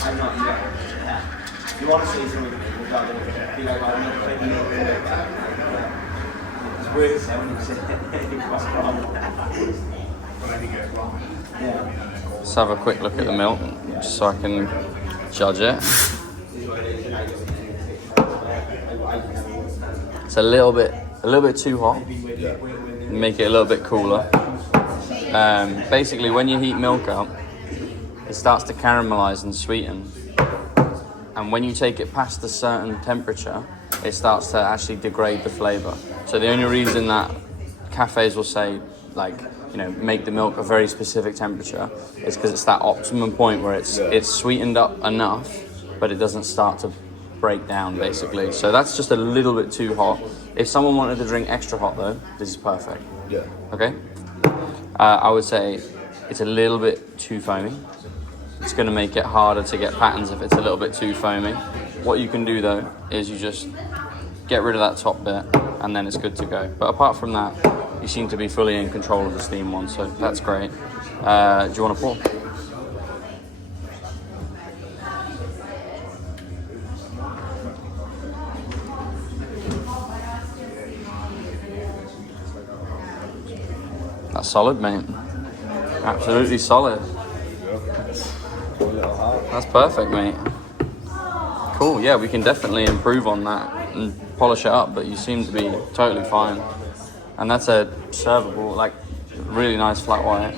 I'm not yet. You want to see something be like, I'm not taking it back. It's worth 70%. What's wrong? Yeah. Let's have a quick look at the milk, just so I can judge it. It's a little bit too hot. Make it a little bit cooler. Basically, when you heat milk up, it starts to caramelize and sweeten. And when you take it past a certain temperature, it starts to actually degrade the flavor. So the only reason that cafes will say, like, you know, make the milk a very specific temperature is because it's that optimum point where it's sweetened up enough, but it doesn't start to break down, basically. So that's just a little bit too hot. If someone wanted to drink extra hot though, this is perfect. Yeah. Okay? I would say it's a little bit too foamy. It's going to make it harder to get patterns if it's a little bit too foamy. What you can do though is you just get rid of that top bit and then it's good to go. But apart from that, you seem to be fully in control of the steam one, so that's great. Do you want to pour? That's solid, mate. Absolutely solid. That's perfect, mate. Cool, yeah, we can definitely improve on that and polish it up, but you seem to be totally fine. And that's a servable, like, really nice flat white.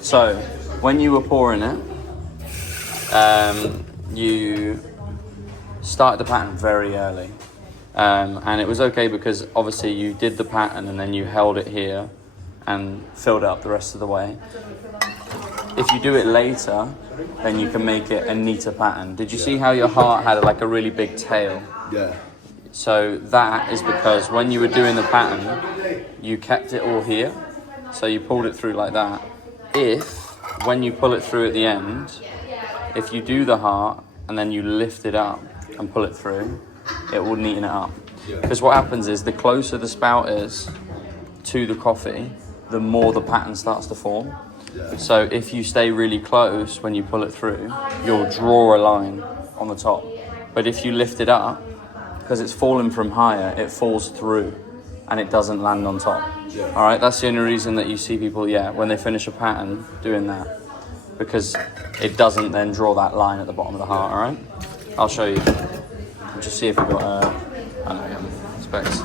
So, when you were pouring it, you started the pattern very early. And it was okay because obviously you did the pattern and then you held it here and filled it up the rest of the way. If you do it later, then you can make it a neater pattern. Did you see how your heart had like a really big tail? Yeah. So that is because when you were doing the pattern, you kept it all here. So you pulled it through like that. When you pull it through at the end, if you do the heart and then you lift it up and pull it through, it will neaten it up. Because what happens is the closer the spout is to the coffee, the more the pattern starts to form. So if you stay really close when you pull it through, you'll draw a line on the top. But if you lift it up, because it's falling from higher, it falls through and it doesn't land on top. All right, that's the only reason that you see people, when they finish a pattern, doing that. Because it doesn't then draw that line at the bottom of the heart, all right? I'll show you. Just see if we've got specs.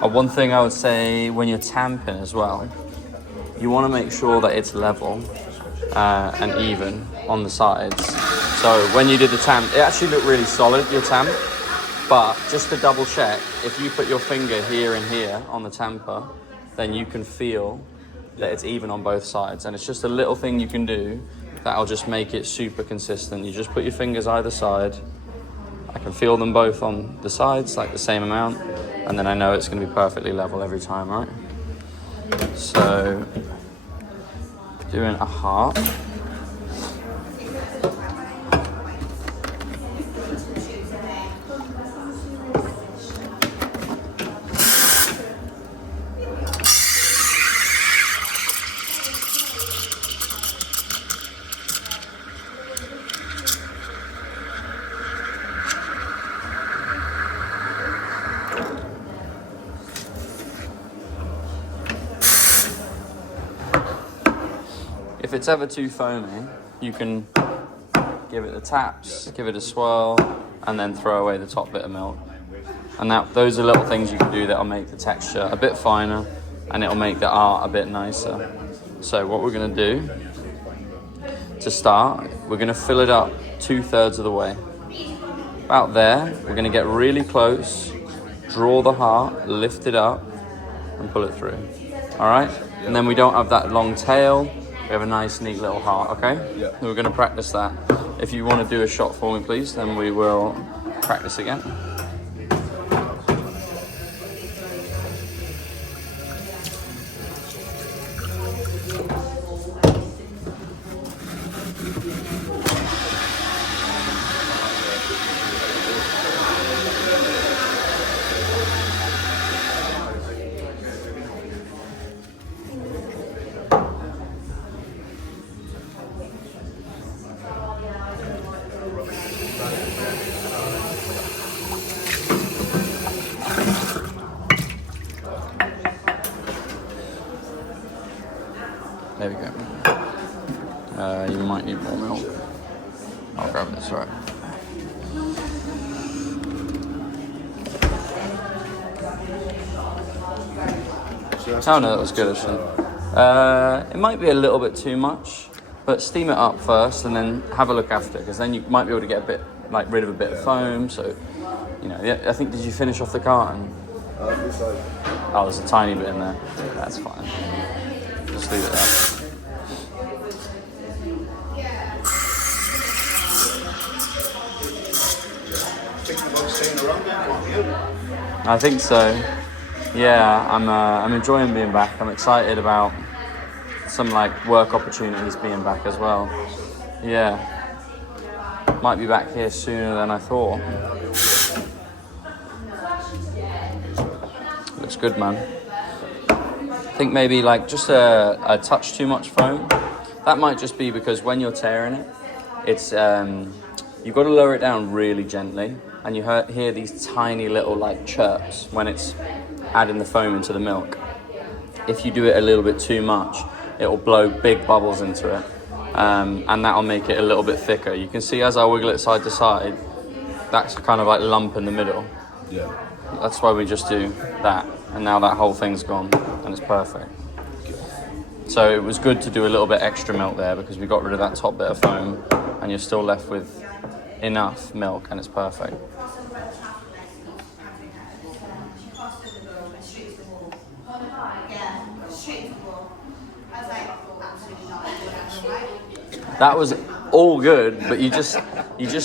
One thing I would say when you're tamping as well, you want to make sure that it's level and even on the sides. So when you did the tamp, it actually looked really solid, your tamp, but just to double check, if you put your finger here and here on the tamper, then you can feel that it's even on both sides. And it's just a little thing you can do that'll just make it super consistent. You just put your fingers either side. I can feel them both on the sides, like the same amount, and then I know it's going to be perfectly level every time, right? So, doing a heart. If it's ever too foamy, you can give it the taps, give it a swirl, and then throw away the top bit of milk. And those are little things you can do that'll make the texture a bit finer, and it'll make the art a bit nicer. So what we're gonna do, to start, we're gonna fill it up 2/3 of the way. About there, we're gonna get really close, draw the heart, lift it up, and pull it through. All right? And then we don't have that long tail. We have a nice, neat little heart, okay? Yeah. We're going to practice that. If you want to do a shot for me, please, then we will practice again. There we go. You might need more milk. I'll grab this, right? Oh no, that was good actually. It might be a little bit too much, but steam it up first and then have a look after, because then you might be able to get a bit, like, rid of a bit of foam. So, you know, I think, did you finish off the carton? Oh, there's a tiny bit in there. That's fine. Just leave it there. I think so. Yeah, I'm enjoying being back. I'm excited about some like work opportunities being back as well. Yeah. Might be back here sooner than I thought. Looks good, man. I think maybe like just a touch too much foam. That might just be because when you're tearing it, it's you've got to lower it down really gently, and you hear these tiny little like chirps when it's adding the foam into the milk. If you do it a little bit too much, it will blow big bubbles into it, and that'll make it a little bit thicker. You can see as I wiggle it side to side, that's kind of like lump in the middle. Yeah. That's why we just do that, and now that whole thing's gone, and it's perfect. So it was good to do a little bit extra milk there because we got rid of that top bit of foam, and you're still left with enough milk, and it's perfect. That was all good, but you just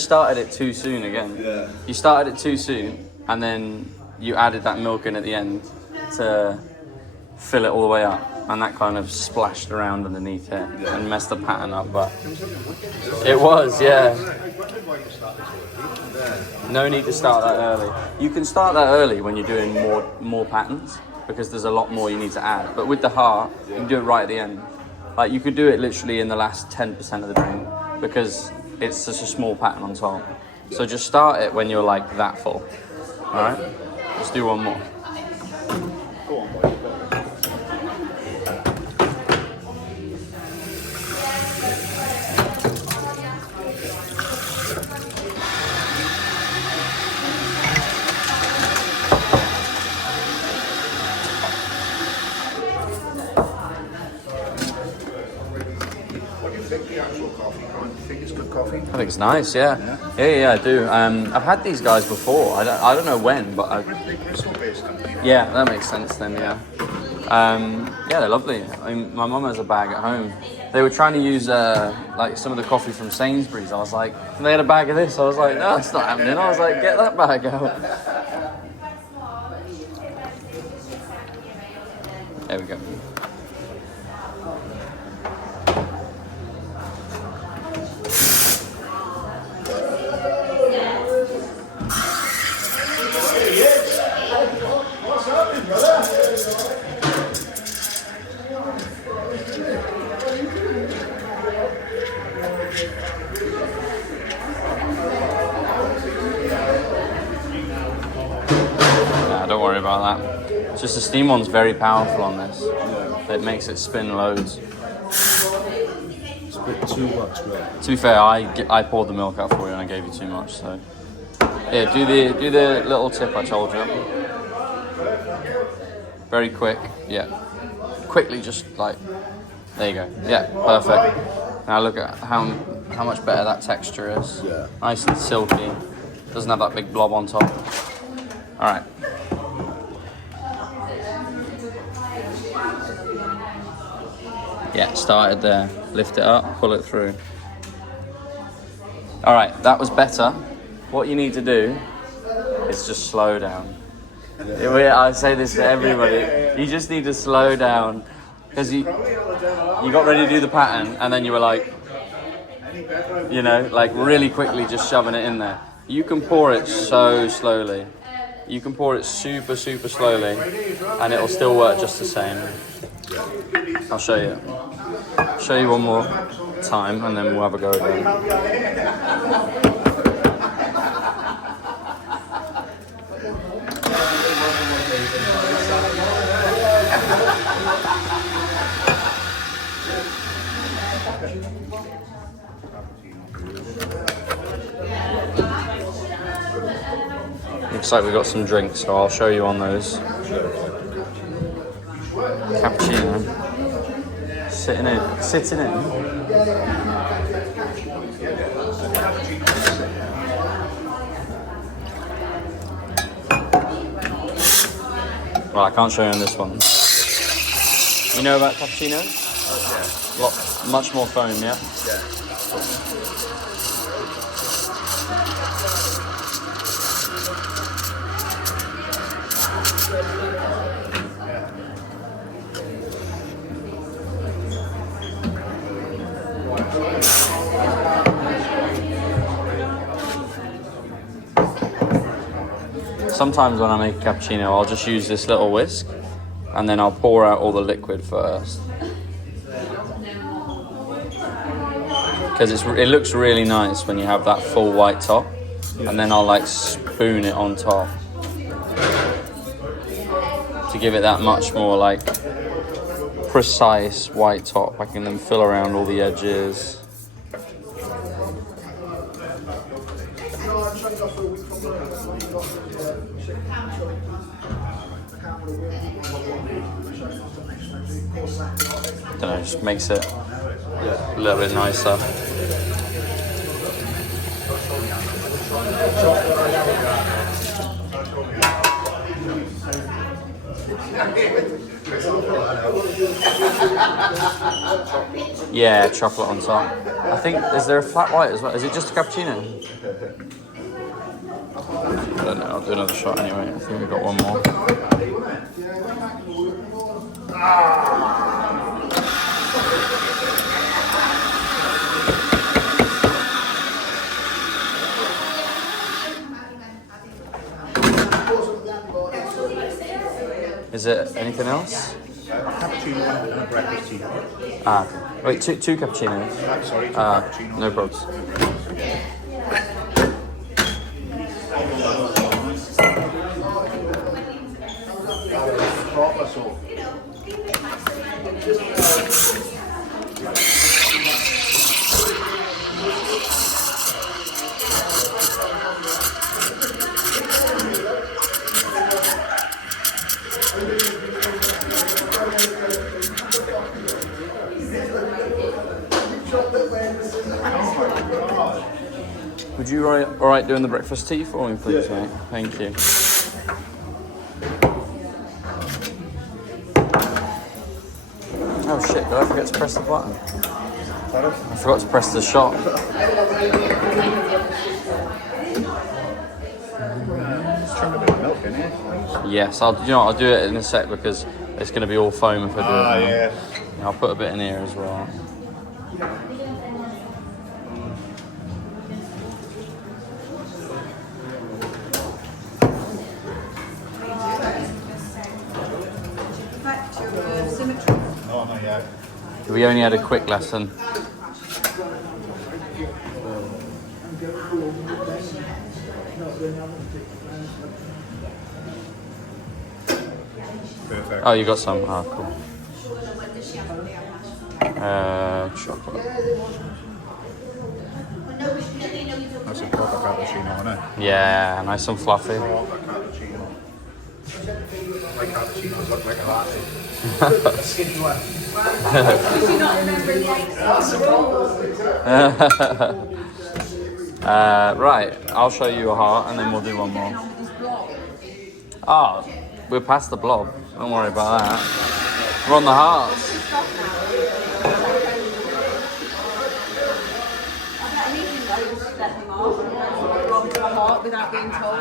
started it too soon again. Yeah. You started it too soon, and then you added that milk in at the end to fill it all the way up, and that kind of splashed around underneath it and messed the pattern up. But it was, yeah. No need to start that early. You can start that early when you're doing more patterns because there's a lot more you need to add. But with the heart, you can do it right at the end. Like you could do it literally in the last 10% of the drink because it's such a small pattern on top. So just start it when you're like that full. All right, let's do one more. Go on, boy. What do you think the actual coffee? Do you think it's good coffee? I think it's nice, yeah, I do. I've had these guys before. I don't know when, but Bristol-based company. yeah, that makes sense then. Yeah, yeah, they're lovely. I mean, my mum has a bag at home. They were trying to use like some of the coffee from Sainsbury's. I was like, and they had a bag of this. I was like, no, it's not happening. I was like, get that bag out. There we go. Don't worry about that. It's just the steam one's very powerful on this. It makes it spin loads. It's a bit too much milk. To be fair, I poured the milk out for you and I gave you too much. So yeah, do the little tip I told you. Very quick. Yeah, quickly, just like there you go. Yeah, perfect. Now look at how much better that texture is. Yeah. Nice and silky. Doesn't have that big blob on top. All right. Yeah, started there. Lift it up, pull it through. All right, that was better. What you need to do is just slow down. I say this to everybody. You just need to slow down because you got ready to do the pattern and then you were like, you know, like really quickly just shoving it in there. You can pour it so slowly. You can pour it super, super slowly and it'll still work just the same. I'll show you. Show you one more time and then we'll have a go again. Looks like we've got some drinks, so I'll show you on those. Cappuccino. Sitting in. Well, I can't show you on this one. You know about cappuccinos? Yeah. Much more foam, yeah? Yeah. sometimes when I make a cappuccino, I'll just use this little whisk, and then I'll pour out all the liquid first. Because it looks really nice when you have that full white top, and then I'll like spoon it on top to give it that much more like precise white top. I can then fill around all the edges. I don't know, just makes it a little bit nicer. Yeah, chocolate on top. I think, is there a flat white as well? Is it just a cappuccino? I don't know, I'll do another shot anyway. I think we've got one more. Is it anything else? Cappuccino and a breakfast tea. Ah, wait, two cappuccinos. I'm sorry, two cappuccinos. No problems. Proper soap. Would you all right doing the breakfast tea for me, please, mate? Thank you. Oh shit, did I forget to press the button? I forgot to press the shot. Chuck a bit of milk in here. Yes, I'll do it in a sec because it's going to be all foam if I do it now. Yeah. I'll put a bit in here as well. No, not yet. We only had a quick lesson. Perfect. Oh, you got some? Oh, cool. Chocolate. That's a proper cappuccino, isn't it? Yeah, nice and fluffy. Proper cappuccino. My cappuccinos look like a latte. Skinny one. Right, I'll show you a heart and then we'll do one more. Oh, we're past the blob. Don't worry about that. We're on the hearts. Without being told,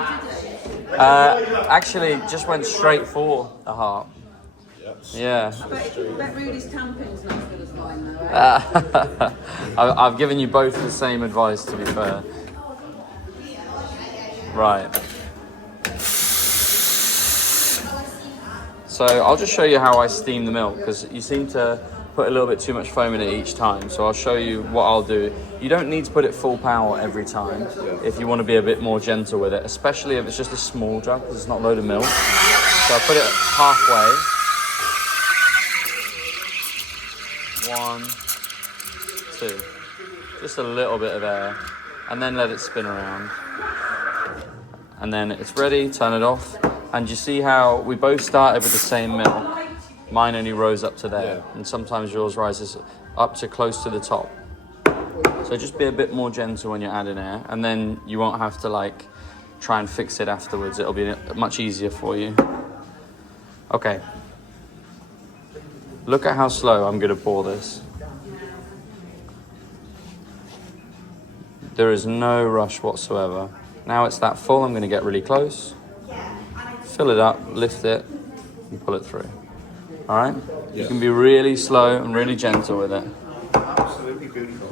Actually, just went straight for the heart. Yeah. but Rudy's tamping's not as good as mine, though. I've given you both the same advice, to be fair. Right. So I'll just show you how I steam the milk, because you seem to put a little bit too much foam in it each time. So I'll show you what I'll do. You don't need to put it full power every time if you want to be a bit more gentle with it, especially if it's just a small jug, because it's not a load of milk. So I'll put it halfway. 1, 2. Just a little bit of air, and then let it spin around. And then it's ready, turn it off. And you see how we both started with the same milk. Mine only rose up to there, and sometimes yours rises up to close to the top. So just be a bit more gentle when you're adding air, and then you won't have to like try and fix it afterwards. It'll be much easier for you. Okay. Look at how slow I'm going to pour this. There is no rush whatsoever. Now it's that full, I'm going to get really close. Fill it up, lift it, and pull it through. All right? Yeah. You can be really slow and really gentle with it. Absolutely beautiful.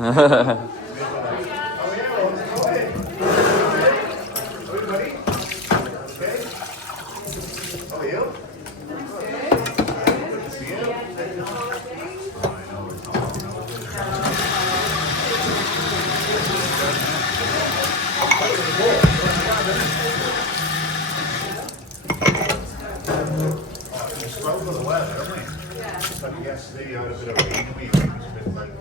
It's well for the weather, isn't it? But yesterday you had a bit of rain, we it's a bit like,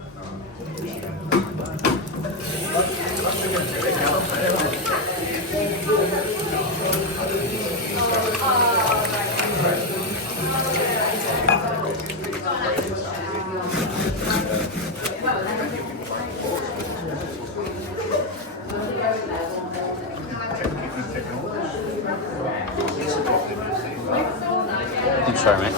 Keep showing me.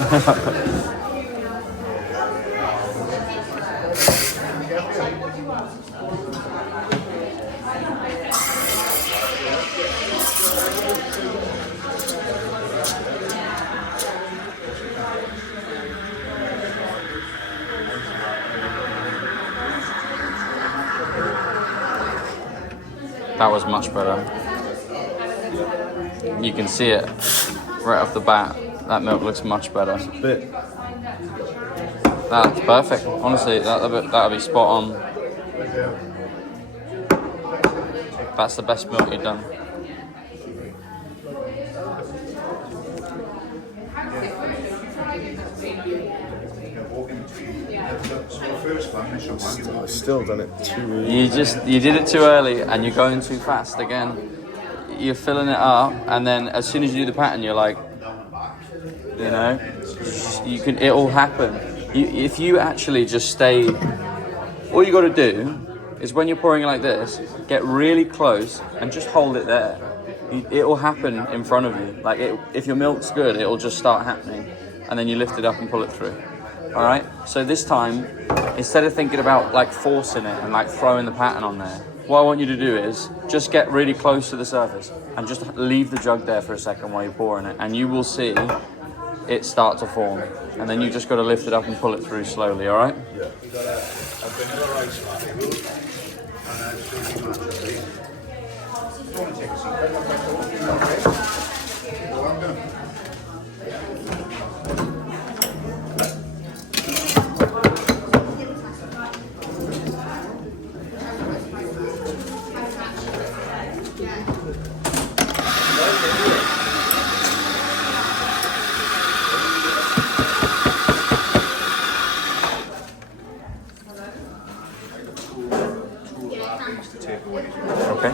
That was much better. You can see it right off the bat. That milk looks much better. Bit. That's perfect. Honestly, that'll be spot on. That's the best milk you've done. I've still done it too early. You did it too early and you're going too fast again. You're filling it up and then as soon as you do the pattern you're like, you know, it'll happen. If you actually just stay, all you got to do is when you're pouring it like this, get really close and just hold it there. It'll happen in front of you. Like if your milk's good, it'll just start happening and then you lift it up and pull it through. All right, so this time, instead of thinking about like forcing it and like throwing the pattern on there, what I want you to do is just get really close to the surface and just leave the jug there for a second while you're pouring it, and you will see it start to form. And then you just got to lift it up and pull it through slowly, all right? yeah, we got a vanilla rice latte roll and a sugar latte. You want to take a seat? Okay. Well, I'm going to. Okay.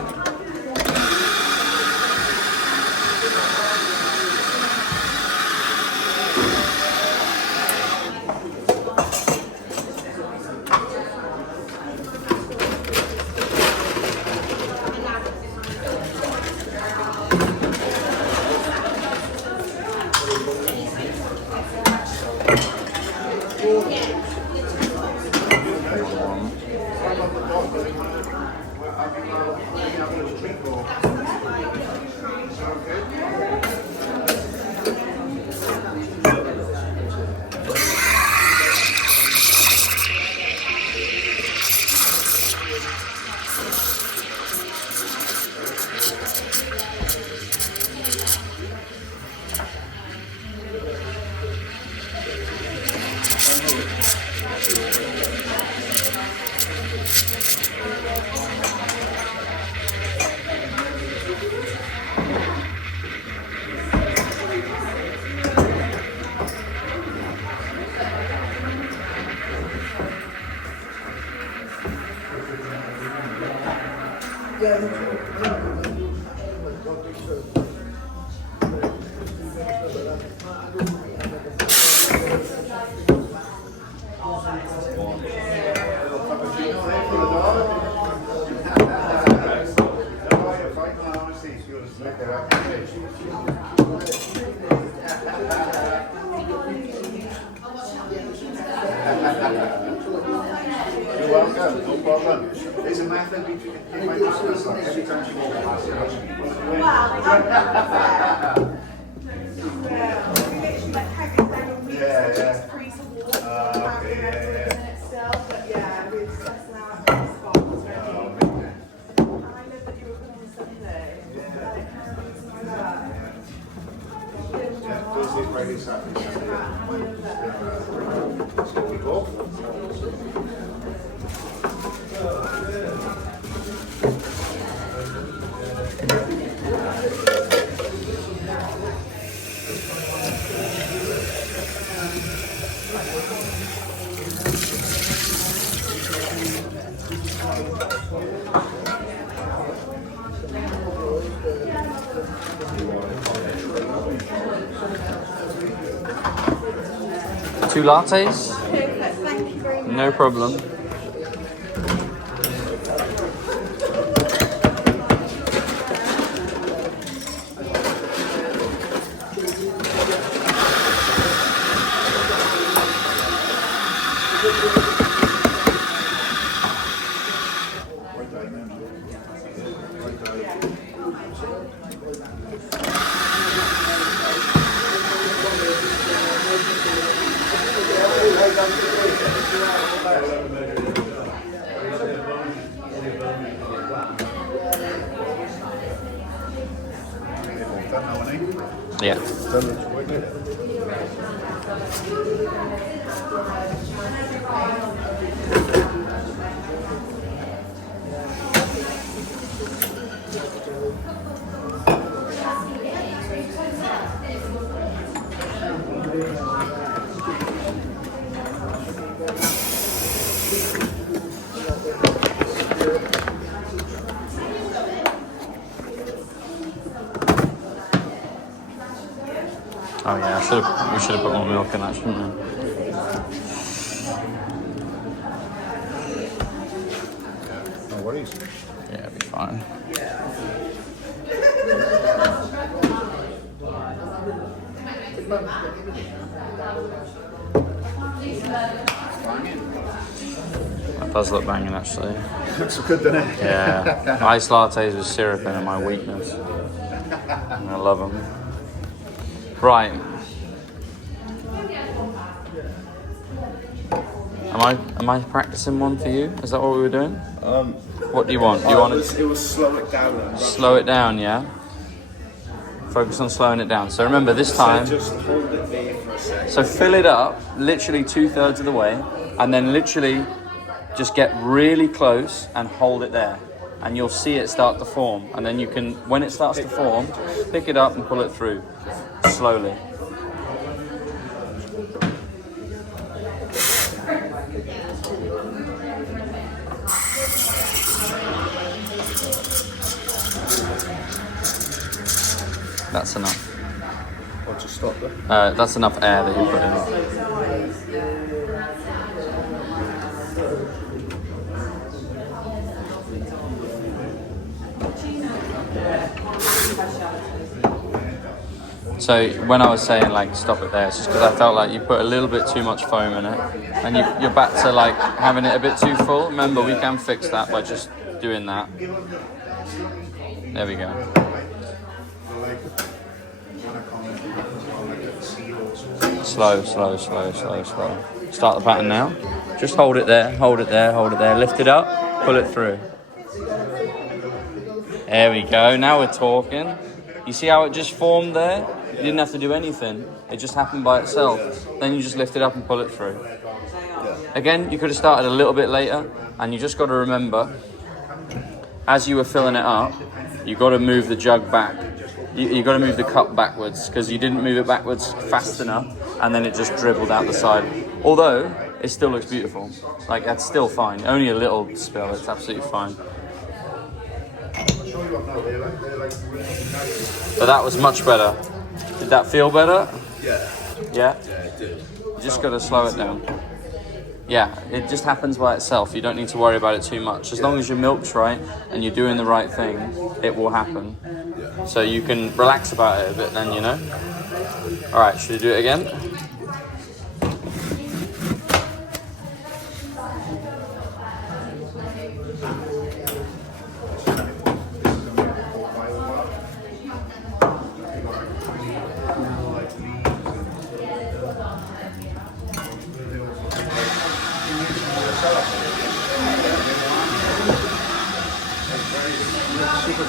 You're welcome, no problem. There's a method you might just do this like every time you walk past the house. Yeah, yeah. Okay, yeah. Thursday, Friday, Saturday, Sunday. So we go. Two lattes? Thank you very much. No problem. Yeah. Oh yeah, we should have put more milk in that, shouldn't we? No worries. Yeah, it'll be fine. That does look banging, actually. Looks good, doesn't it? Yeah, iced lattes with syrup in are my weakness. And I love them. Right. Am I practicing one for you? Is that what we were doing? What do you want? Do you want It was slow it down. And slow it down, yeah? Focus on slowing it down. So remember, this time, just hold it there for a second. so fill it up, literally 2/3 of the way, and then literally just get really close and hold it there. And you'll see it start to form. And then you can, when it starts to form, pick it up and pull it through, slowly. That's enough. Or just stop there. That's enough air that you put in. So when I was saying like stop it there, it's just because I felt like you put a little bit too much foam in it, and you're back to like having it a bit too full. Remember, we can fix that by just doing that. There we go. Slow, slow, slow, slow, slow. Start the pattern now. Just hold it there, hold it there, hold it there. Lift it up, pull it through. There we go. Now we're talking. You see how it just formed there? You didn't have to do anything. It just happened by itself. Then you just lift it up and pull it through. Again, you could have started a little bit later, and you just got to remember, as you were filling it up, you got to move the jug back. You got to move the cup backwards, because you didn't move it backwards fast enough, and then it just dribbled out the side. Although, it still looks beautiful. Like, that's still fine. Only a little spill, it's absolutely fine. But that was much better. Did that feel better? Yeah. Yeah? Yeah, it did. You just got to slow it down. Yeah, it just happens by itself. You don't need to worry about it too much. As long as your milk's right and you're doing the right thing, it will happen. Yeah. So you can relax about it a bit then, you know? All right, should we do it again?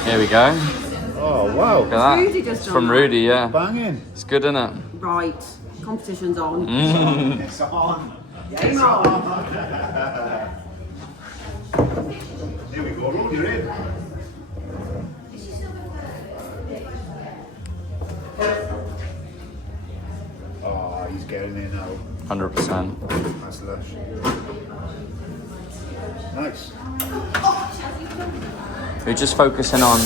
Here we go. Oh, wow. Look at that. Rudy just It's done from that. Rudy, yeah. Banging. It's good, isn't it? Right, competition's on. It's on. Game on. Here we go. Roll your in. get in there now. 100%. That's lush. Nice. You're just focusing on,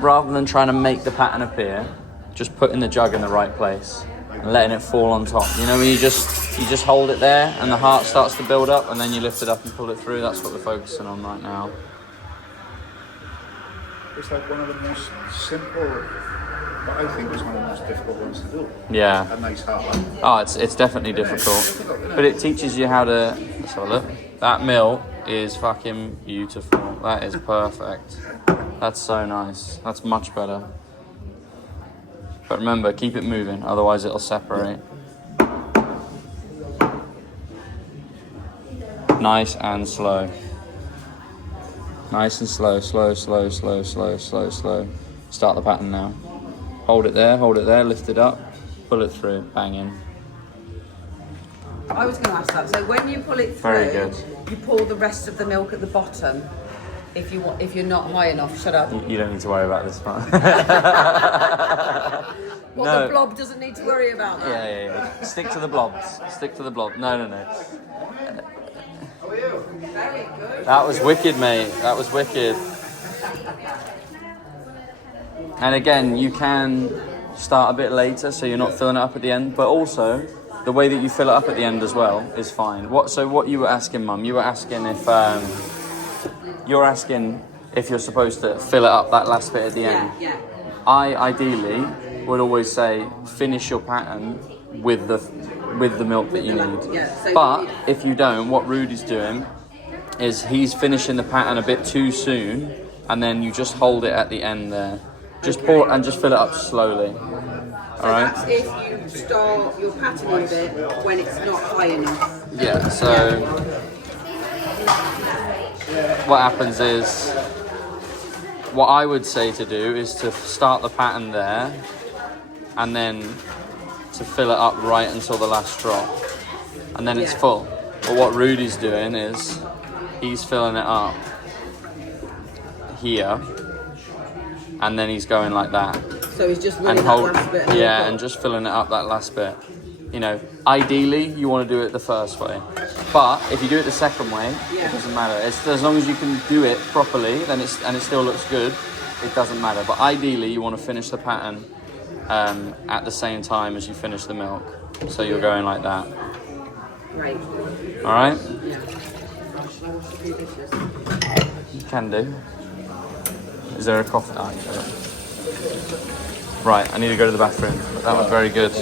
rather than trying to make the pattern appear, just putting the jug in the right place and letting it fall on top. You know, when you just hold it there and the heart starts to build up and then you lift it up and pull it through. That's what we're focusing on right now. It's like one of the most simple, but I think it's one of the most difficult ones to do. Yeah. A nice heart. Oh, it's definitely difficult, but it teaches you how to. Let's have a look. That milk is fucking beautiful. That is perfect. That's so nice. That's much better. But remember, keep it moving, otherwise it'll separate. Nice and slow. Nice and slow, slow, slow, slow, slow, slow, slow. Start the pattern now. Hold it there, lift it up, pull it through, bang in. I was going to ask that. So when you pull it through, Very good. you pour the rest of the milk at the bottom. If you're not high enough, shut up. You don't need to worry about this part. The blob doesn't need to worry about that. Yeah. Stick to the blobs. Stick to the blob. No. Very good. That was wicked, mate. That was wicked. And again, you can start a bit later, so you're not filling it up at the end. But also, the way that you fill it up at the end as well is fine. What you were asking, Mum? You were asking if you're supposed to fill it up that last bit at the end. Yeah. I ideally would always say finish your pattern with the milk that you need. Yeah, so but if you don't, what Rudy's doing is he's finishing the pattern a bit too soon, and then you just hold it at the end there. Just pour and just fill it up slowly. All right. That's if you start your patterning bit when it's not high enough. Yeah. So what happens is, what I would say to do is to start the pattern there, and then to fill it up right until the last drop, and then it's full. But what Rudy's doing is he's filling it up here, and then he's going like that. So he's just running that last bit. And just filling it up that last bit. You know, ideally you want to do it the first way, but if you do it the second way, it doesn't matter. It's as long as you can do it properly, then it still looks good. It doesn't matter. But ideally, you want to finish the pattern at the same time as you finish the milk. So you're going like that. Right. All right. Yeah. You can do. Is there a coffee? Oh, right. I need to go to the bathroom. That was very good.